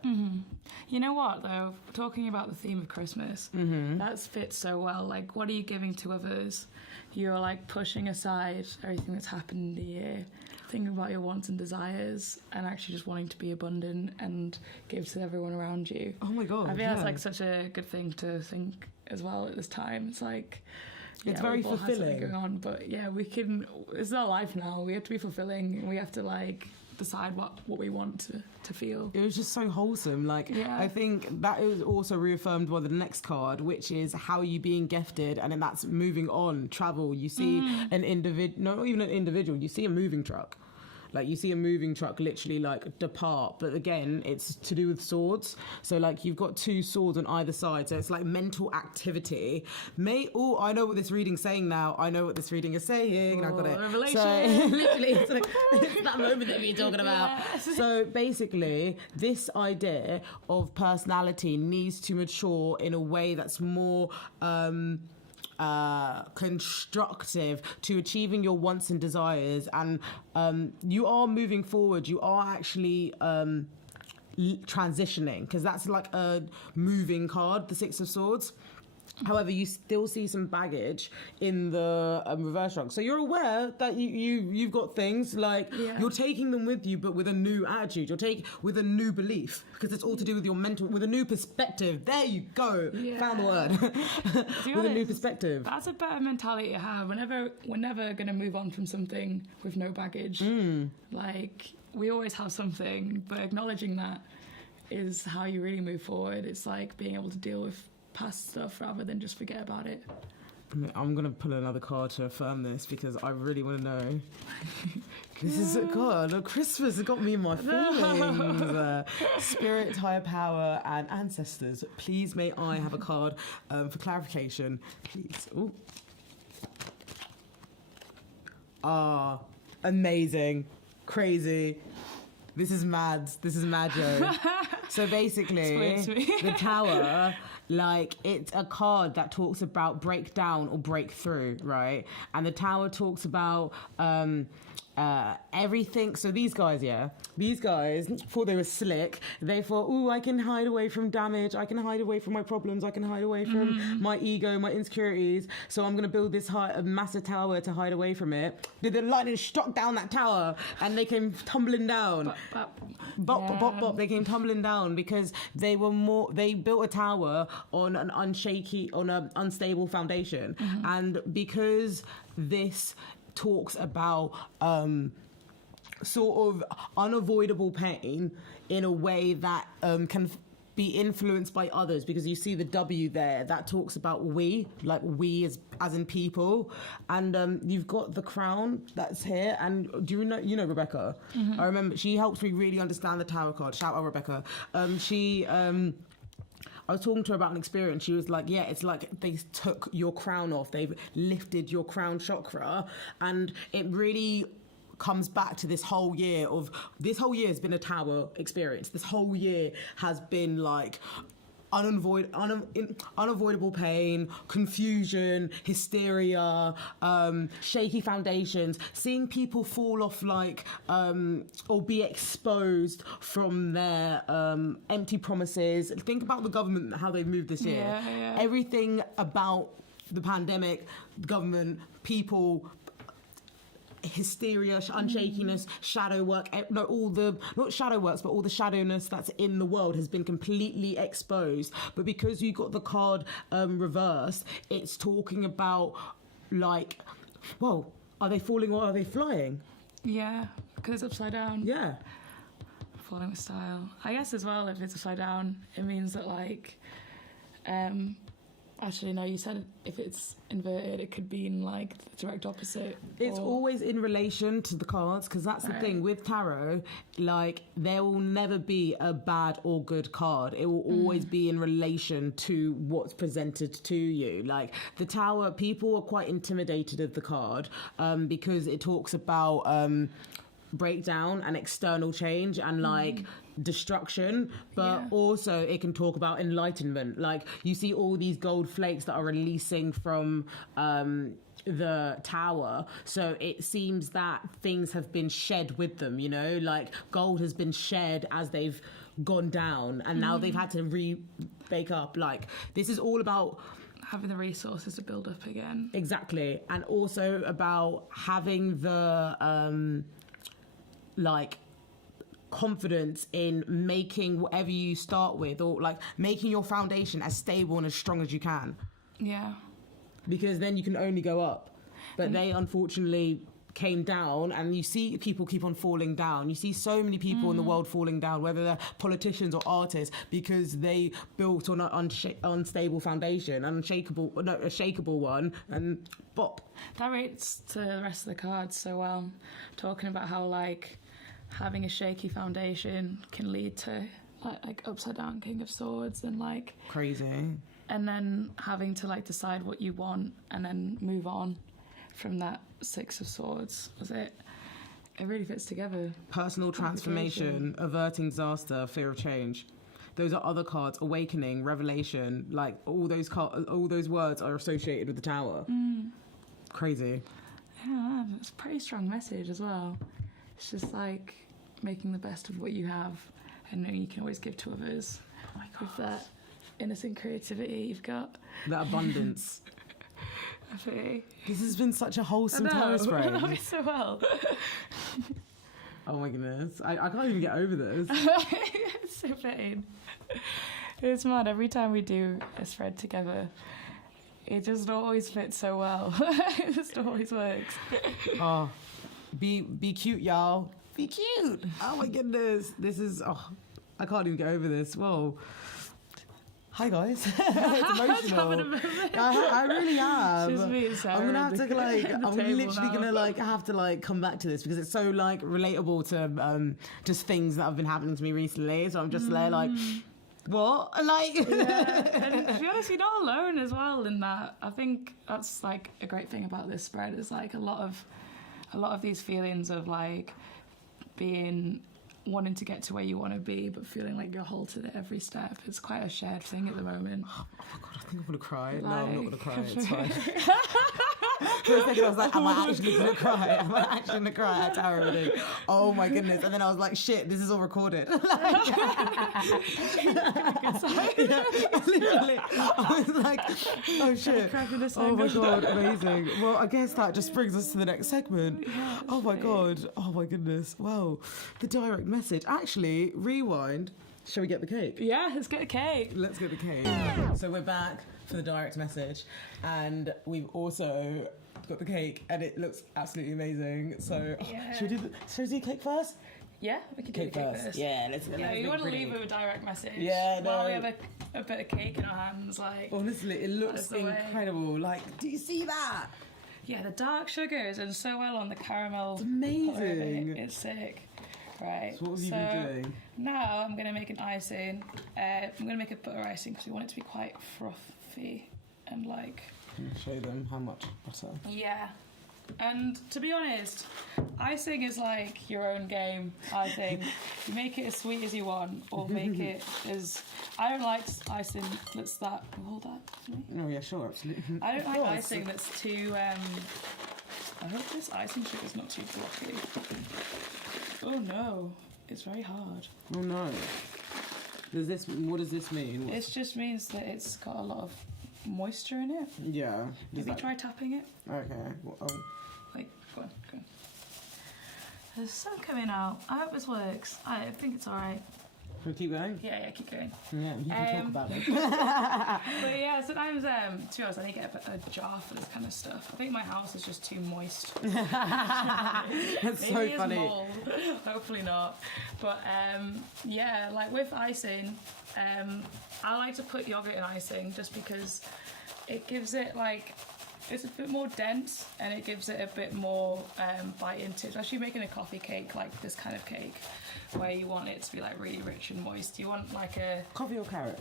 You know what though, talking about the theme of Christmas, that fits so well. Like, what are you giving to others? You're like pushing aside everything that's happened in the year, thinking about your wants and desires, and actually just wanting to be abundant and give to everyone around you. Oh my god, I think that's like such a good thing to think as well at this time. It's like, it's very fulfilling going on, but it's our life now. We have to be fulfilling, and we have to like decide what we want to feel. It was just so wholesome. Like, I think that is also reaffirmed by the next card, which is how are you being gifted, and then that's moving on, travel. You see an individual, not even an individual, you see a moving truck. Like, you see a moving truck literally, like, depart. But again, it's to do with swords. So, like, you've got 2 swords on either side. So it's like mental activity. I know what this reading's saying now. I know what this reading is saying. And I've got it. Revelation. So, literally, it's that moment that we're talking about. Yes. So, basically, this idea of personality needs to mature in a way that's more constructive to achieving your wants and desires, and you are moving forward. You are actually transitioning, because that's like a moving card, the Six of Swords. However, you still see some baggage in the reverse shrug. So you're aware that you've got things like you're taking them with you, but with a new attitude. You'll take with a new belief, because it's all to do with your mental, with a new perspective. There you go. Found the word. With a new perspective. That's a better mentality to have. We're never going to move on from something with no baggage. Like, we always have something, but acknowledging that is how you really move forward. It's like being able to deal with past stuff rather than just forget about it. I'm going to pull another card to affirm this, because I really want to know. This is a card. Christmas has got me in my feelings. Spirit, higher power, and ancestors. Please may I have a card for clarification, please. Ooh. Amazing. Crazy. This is mad. This is majo. So basically, the Tower, like, it's a card that talks about breakdown or breakthrough, right? And the Tower talks about everything. So these guys thought they were slick. They thought, ooh, I can hide away from damage. I can hide away from my problems. I can hide away from my ego, my insecurities. So I'm going to build this a massive tower to hide away from it. Did the lightning struck down that tower and they came tumbling down. Bop. They came tumbling down because they built a tower on an unstable foundation. And because this talks about sort of unavoidable pain in a way that can be influenced by others, because you see the W there that talks about we as in people, and you've got the crown that's here. And do you know Rebecca? I remember she helped me really understand the Tower card. Shout out Rebecca. I was talking to her about an experience. She was like, yeah, it's like they took your crown off. They've lifted your crown chakra. And it really comes back to this whole year has been a Tower experience. This whole year has been like unavoidable pain, confusion, hysteria, shaky foundations, seeing people fall off or be exposed from their empty promises. Think about the government, how they've moved this year. Everything about the pandemic, government, people, hysteria, unshakiness, shadow work, not shadow works, but all the shadowness that's in the world has been completely exposed. But because you got the card reversed, it's talking about like, well, are they falling or are they flying? Yeah, because it's upside down. Yeah. Falling with style. I guess as well, if it's upside down, it means that actually, no, you said if it's inverted, it could be in like the direct opposite. It's always in relation to the cards, because that's the thing with tarot. Like, there will never be a bad or good card. It will always be in relation to what's presented to you. Like the Tower, people are quite intimidated of the card because it talks about breakdown and external change and like destruction, but also it can talk about enlightenment. Like, you see all these gold flakes that are releasing from the Tower, so it seems that things have been shed with them, you know, like gold has been shed as they've gone down, and now they've had to re-bake up. Like, this is all about having the resources to build up again. Exactly. And also about having the confidence in making whatever you start with, or like making your foundation as stable and as strong as you can. Yeah. Because then you can only go up. But they unfortunately came down, and you see people keep on falling down. You see so many people in the world falling down, whether they're politicians or artists, because they built on an unstable foundation, a shakeable one, and bop. That relates to the rest of the cards so well, talking about how like having a shaky foundation can lead to like upside down King of Swords and like crazy, and then having to like decide what you want and then move on from that Six of Swords. It really fits together. Personal transformation, averting disaster, fear of change. those are other cards. Awakening, revelation, like all those words are associated with the Tower. Crazy. Yeah, it's a pretty strong message as well. It's just like making the best of what you have and knowing you can always give to others. Oh my God. With that innocent creativity you've got. That abundance. Absolutely. This has been such a wholesome Tower spread. I know it so well. Oh my goodness. I can't even get over this. It's so fitting. It's mad. Every time we do a spread together, it just always fits so well. It just always works. Oh, be cute, y'all. Be cute. Oh my goodness. This is, I can't even get over this. Whoa. Hi guys. It's emotional. I really am. Just me and Sarah. I'm gonna have to I'm literally now. gonna have to come back to this because it's so relatable to just things that have been happening to me recently. So I'm just like, what? Yeah. And to be honest, you're not alone as well in that. I think that's like a great thing about this spread is like a lot of these feelings of like wanting to get to where you want to be, but feeling like you're halted at every step. It's quite a shared thing at the moment. Oh my God, I think I'm gonna cry. No, I'm not gonna cry. It's fine. For a second, I was like, am I actually gonna cry? Am I actually gonna cry at Tower Reading? Oh my goodness. And then I was like, shit, this is all recorded. Literally, I was like, oh shit. Oh my God, amazing. Well, I guess that just brings us to the next segment. Yeah, oh my God. Oh my goodness. Wow. The direct message. Actually, rewind. Shall we get the cake? Yeah, let's get a cake. Let's get the cake. So we're back for the direct message, and we've also got the cake, and it looks absolutely amazing. So, should we do cake first? Yeah, we can do the cake first. Yeah, let's. Yeah, you want to leave with a direct message. Yeah, no. While we have a bit of cake in our hands, like. Honestly, it looks incredible. Like, do you see that? Yeah, the dark sugar is done so well on the caramel. It's amazing. It's sick. Right. So what have you been doing? Now I'm going to make an icing. I'm going to make a butter icing because we want it to be quite frothy and like... Can you show them how much butter? Yeah. And to be honest, icing is like your own game, I think. You make it as sweet as you want or make it as... I don't like icing that's that... Hold that for me. Oh yeah, sure, absolutely. I don't like icing that's too... I hope this icing sugar is not too blocky. Oh no, it's very hard. Oh no. What does this mean? It just means that it's got a lot of moisture in it. Yeah. Have you tried tapping it? Okay. Well, Like, go on. There's sun coming out. I hope this works. I think it's alright. Can we keep going? Yeah, keep going. Yeah, you can talk about it. But yeah, sometimes, to be honest, I need to get a jar for this kind of stuff. I think my house is just too moist. That's so Maybe funny. It's mold. Hopefully not. But yeah, like with icing, I like to put yogurt in icing just because it gives it like, it's a bit more dense and it gives it a bit more bite into it. Especially making a coffee cake, like this kind of cake, where you want it to be like really rich and moist. You want like a... Coffee or carrot?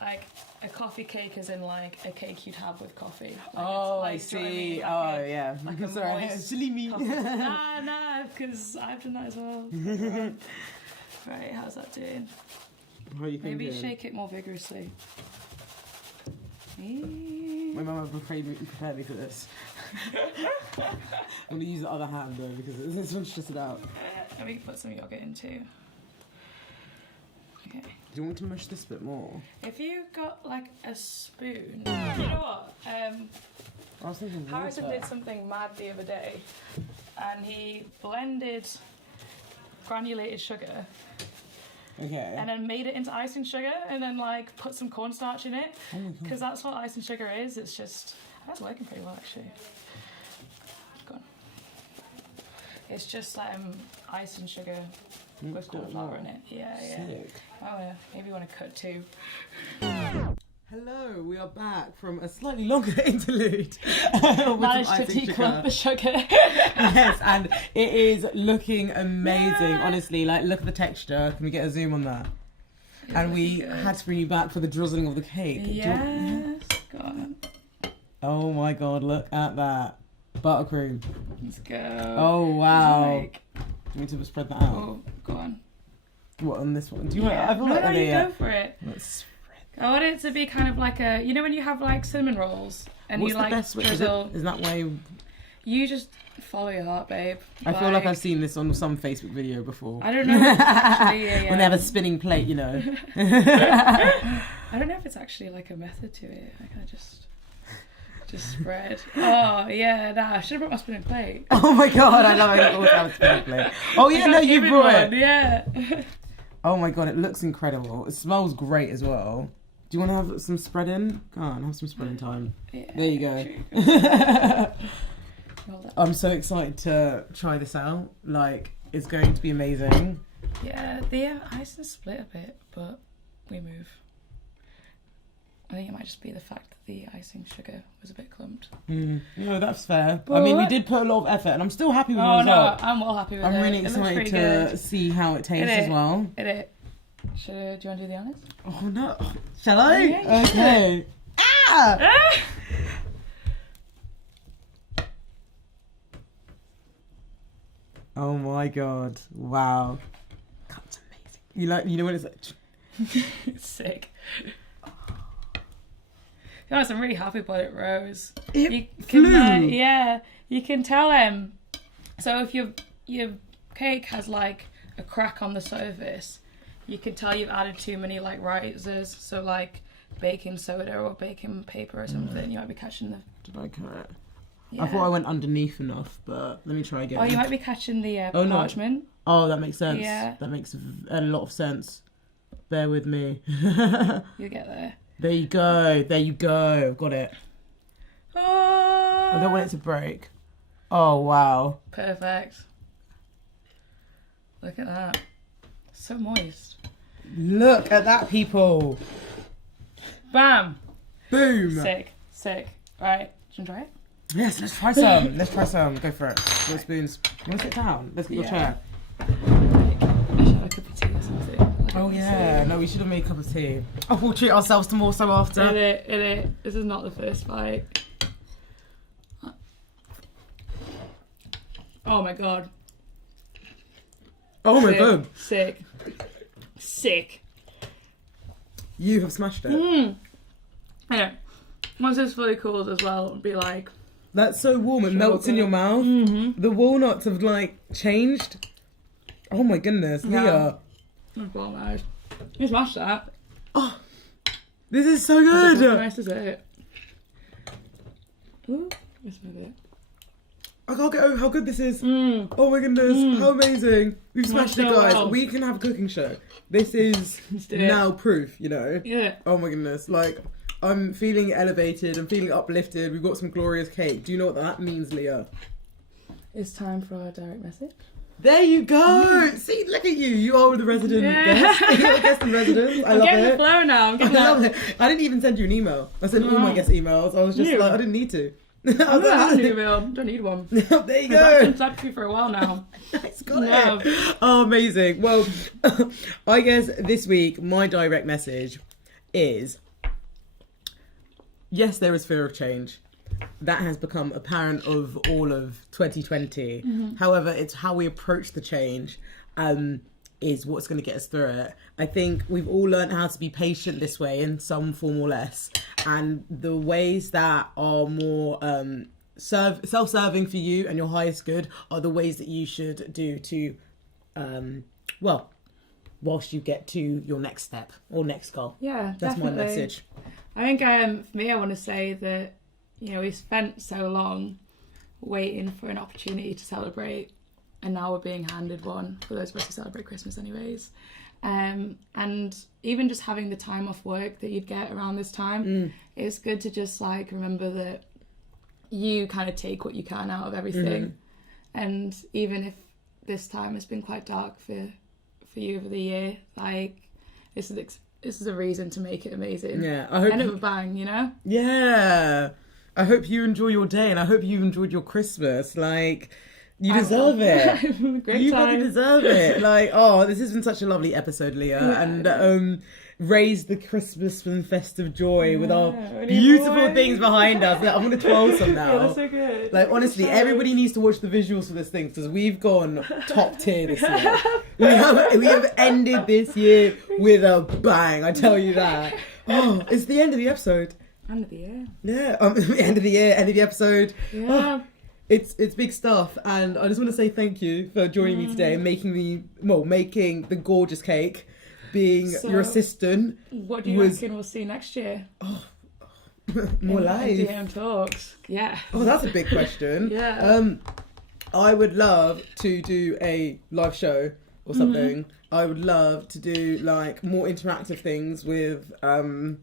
Like a coffee cake as in like a cake you'd have with coffee. Like I see. Yeah. Like a sorry, moist silly me. Nah, because I've done that as well. Right, how's that doing? What are you thinking? Maybe shake it more vigorously. My mum prepared me for this. I'm going to use the other hand though because this one's just out. And we can put some yogurt in too. Okay. Do you want to mush this a bit more? If you got like a spoon, you know what? I was thinking Harrison water. did something mad the other day, and he blended granulated sugar. Okay. And then made it into icing sugar, and then like put some cornstarch in it, because that's what icing sugar is. It's just that's working pretty well actually. Go on. It's just icing sugar with corn flour in it. Yeah. Sick. Oh yeah. Maybe you want to cut too. Hello, we are back from a slightly longer interlude. Managed to declump the sugar. Yes, and it is looking amazing. Yeah. Honestly, like look at the texture. Can we get a zoom on that? And we had to bring you back for the drizzling of the cake. Yes. Go on. Oh my god, look at that. Buttercream. Let's go. Oh wow. Like... Do you want me to spread that out? Oh, go on. What, on this one? Do you want? Yeah. I feel like you they, go for it. let's spread. I want it to be kind of like a, you know, when you have like cinnamon rolls and What's you the like best way? drizzle. Is that way? You just follow your heart, babe. I feel like I've seen this on some Facebook video before. I don't know. If it's actually When they have a spinning plate, you know. I don't know if it's actually like a method to it. I kind of just spread. Oh yeah, nah. I should have brought my spinning plate. Oh my god, I love it. I always have a spinning plate. Oh yeah, no, you brought it. Yeah. Oh my god, it looks incredible. It smells great as well. Do you want to have some spreading? Go on, have some spreading time. Yeah, There you go. True. I'm so excited to try this out. Like, it's going to be amazing. Yeah, the icing split a bit, but we move. I think it might just be the fact that the icing sugar was a bit clumped. No, that's fair. I mean, we did put a lot of effort, and I'm still happy with the result. I'm well happy with it. I'm really It looks excited pretty to good. see how it tastes as well. Do you want to do the honors? Oh no. Shall I? Yeah, okay. Ah! Oh my god. Wow. That's amazing. You know what it's like? It's sick. To be honest, I'm really happy about it, Rose. It Can, flew. yeah, you can tell so if your cake has like a crack on the surface, you can tell you've added too many like risers, so like baking soda or baking paper or something. You might be catching the. Did I cut it? Yeah. I thought I went underneath enough, but let me try again. Oh, you might be catching the Oh, no. parchment. Oh, that makes sense. Yeah. That makes a lot of sense. Bear with me. You'll get there. There you go. There you go. I've got it. Oh, I don't want it to break. Oh, wow. perfect. Look at that. So moist. Look at that, people. Bam. Boom. Sick. Right. Do you want to try it? Yes, let's try some. Let's try some. Go for it. Got spoons. You want to sit down? Let's get your chair. I should have a cup of tea or something. Oh, yeah. No, we should have made a cup of tea. Oh, we'll treat ourselves to more so after. It. This is not the first bite. Oh my god. Oh, my god. Sick. You have smashed it. Yeah. Once it's fully cooled as well, it'll be like... That's so warm. It melts in your mouth. Mm-hmm. The walnuts have, like, changed. Oh, my goodness. Yeah. Leah. Oh, nice. You smashed that. Oh, this is so That's good. nice dessert. Ooh, let's move it. I can't get over how good this is. Mm. Oh my goodness, how amazing. We've smashed it, so guys. well. We can have a cooking show. This is Let's do it. now proof, you know? Yeah. Oh my goodness. Like, I'm feeling elevated. I'm feeling uplifted. We've got some glorious cake. Do you know what that means, Leah? It's time for our direct message. There you go. See, look at you. You are the resident guest. You're a guest in residence. I I'm love getting the it. flow now. I'm I getting love that. it. I didn't even send you an email. I sent all my guest emails. I was just You? like, I didn't need to. I I'm was not like, having an email. Don't need one. there you I've been go. talking to you for a while now. It's got No. it. Oh, amazing. Well, I guess this week my direct message is, yes, there is fear of change. That has become apparent of all of 2020. However, it's how we approach the change is what's going to get us through it. I think we've all learned how to be patient this way in some form or less. And the ways that are more self-serving for you and your highest good are the ways that you should do to, whilst you get to your next step or next goal. Yeah, That's definitely. my message. I think for me, I want to say that, you know, we spent so long waiting for an opportunity to celebrate, and now we're being handed one, for those of us who celebrate Christmas anyways. And even just having the time off work that you'd get around this time, it's good to just like remember that you kind of take what you can out of everything. And even if this time has been quite dark for you over the year, like this is a reason to make it amazing. Yeah, I hope end with a bang, you know? Yeah. I hope you enjoy your day, and I hope you enjoyed your Christmas. Like, you deserve it. Great You time. fucking deserve it. Like, oh, this has been such a lovely episode, Leah. Yeah, And raise the Christmas and festive joy with our beautiful things behind us. I'm going to twirl some now. That's so good. Like, honestly, everybody needs to watch the visuals for this thing because we've gone top tier this year. We have ended this year with a bang, I tell you that. Oh, it's the end of the episode. End of the year. Yeah, end of the year, end of the episode. Yeah. Oh, it's big stuff, and I just want to say thank you for joining me today and making the gorgeous cake, being your assistant. What do you reckon we'll see next year? Oh, more live. DMTalks. Yeah. Oh, that's a big question. Yeah. I would love to do a live show or something. I would love to do like more interactive things with the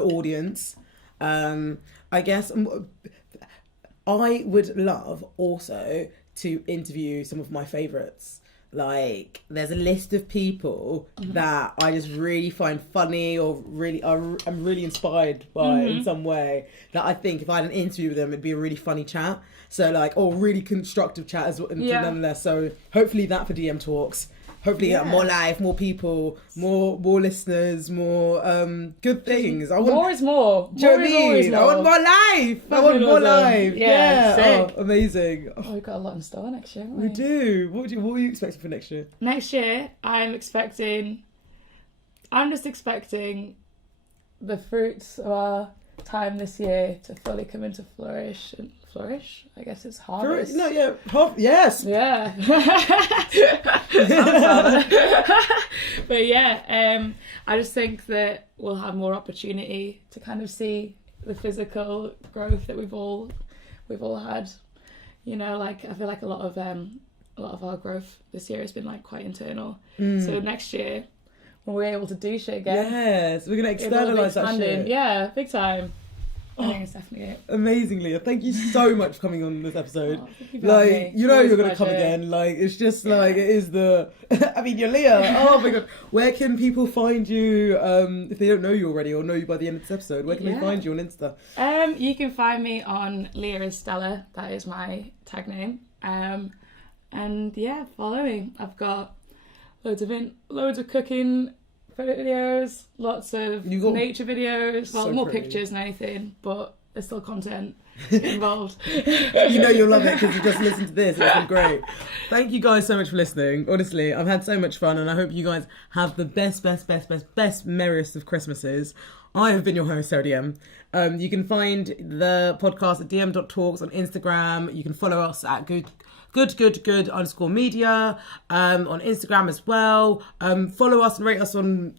audience. I guess I would love also to interview some of my favourites. Like, there's a list of people that I just really find funny or really I'm really inspired by in some way, that I think if I had an interview with them, it'd be a really funny chat. So like, or really constructive chat as well, nonetheless. So hopefully that for DM Talks. Hopefully more live, more people, more listeners, more good things. I want more is more. Do you know what I mean? I want more life. I want more life. Yeah. Oh, amazing. Oh, we've got a lot in store next year. We do. What are you expecting for next year? Next year, I'm just expecting the fruits of our time this year to fully come into flourish. I guess it's harvest. Yes. Yeah. But yeah, I just think that we'll have more opportunity to kind of see the physical growth that we've all had. You know, like I feel like a lot of our growth this year has been like quite internal. So next year, when we're able to do shit again, yes, we're gonna externalize that shit. Yeah, big time. I think it's definitely it. Amazing, Leah. Thank you so much for coming on this episode. You like, you know always you're going to come again. Like, it's just like, it is the... I mean, you're Leah. Oh, my God. Where can people find you if they don't know you already or know you by the end of this episode? Where can they find you on Insta? You can find me on Leah and Sarah. That is my tag name. And yeah, follow me. I've got loads of cooking videos, lots of nature videos, well, more pictures than anything, but there's still content involved. You know you'll love it because you just listened to this. It's been great. Thank you guys so much for listening. Honestly, I've had so much fun and I hope you guys have the best, merriest of Christmases. I have been your host, Sarah DM. You can find the podcast at DM.Talks on Instagram. You can follow us at good_media on Instagram as well. Follow us and rate us on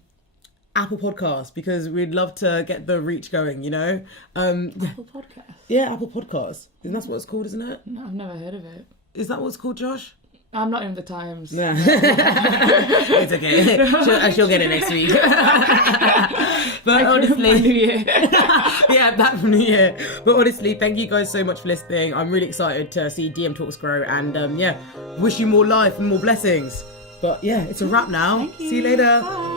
Apple Podcasts because we'd love to get the reach going, you know. Apple Podcasts? Yeah, Apple Podcasts. Isn't that what it's called, isn't it? No, I've never heard of it. Is that what it's called, Josh? I'm not in the Times. Yeah. It's okay. She'll get it next week. But honestly, New Year. yeah, back from New Year. But honestly, thank you guys so much for listening. I'm really excited to see DM Talks grow, and wish you more life and more blessings. But yeah, it's a wrap now. See you later. Bye.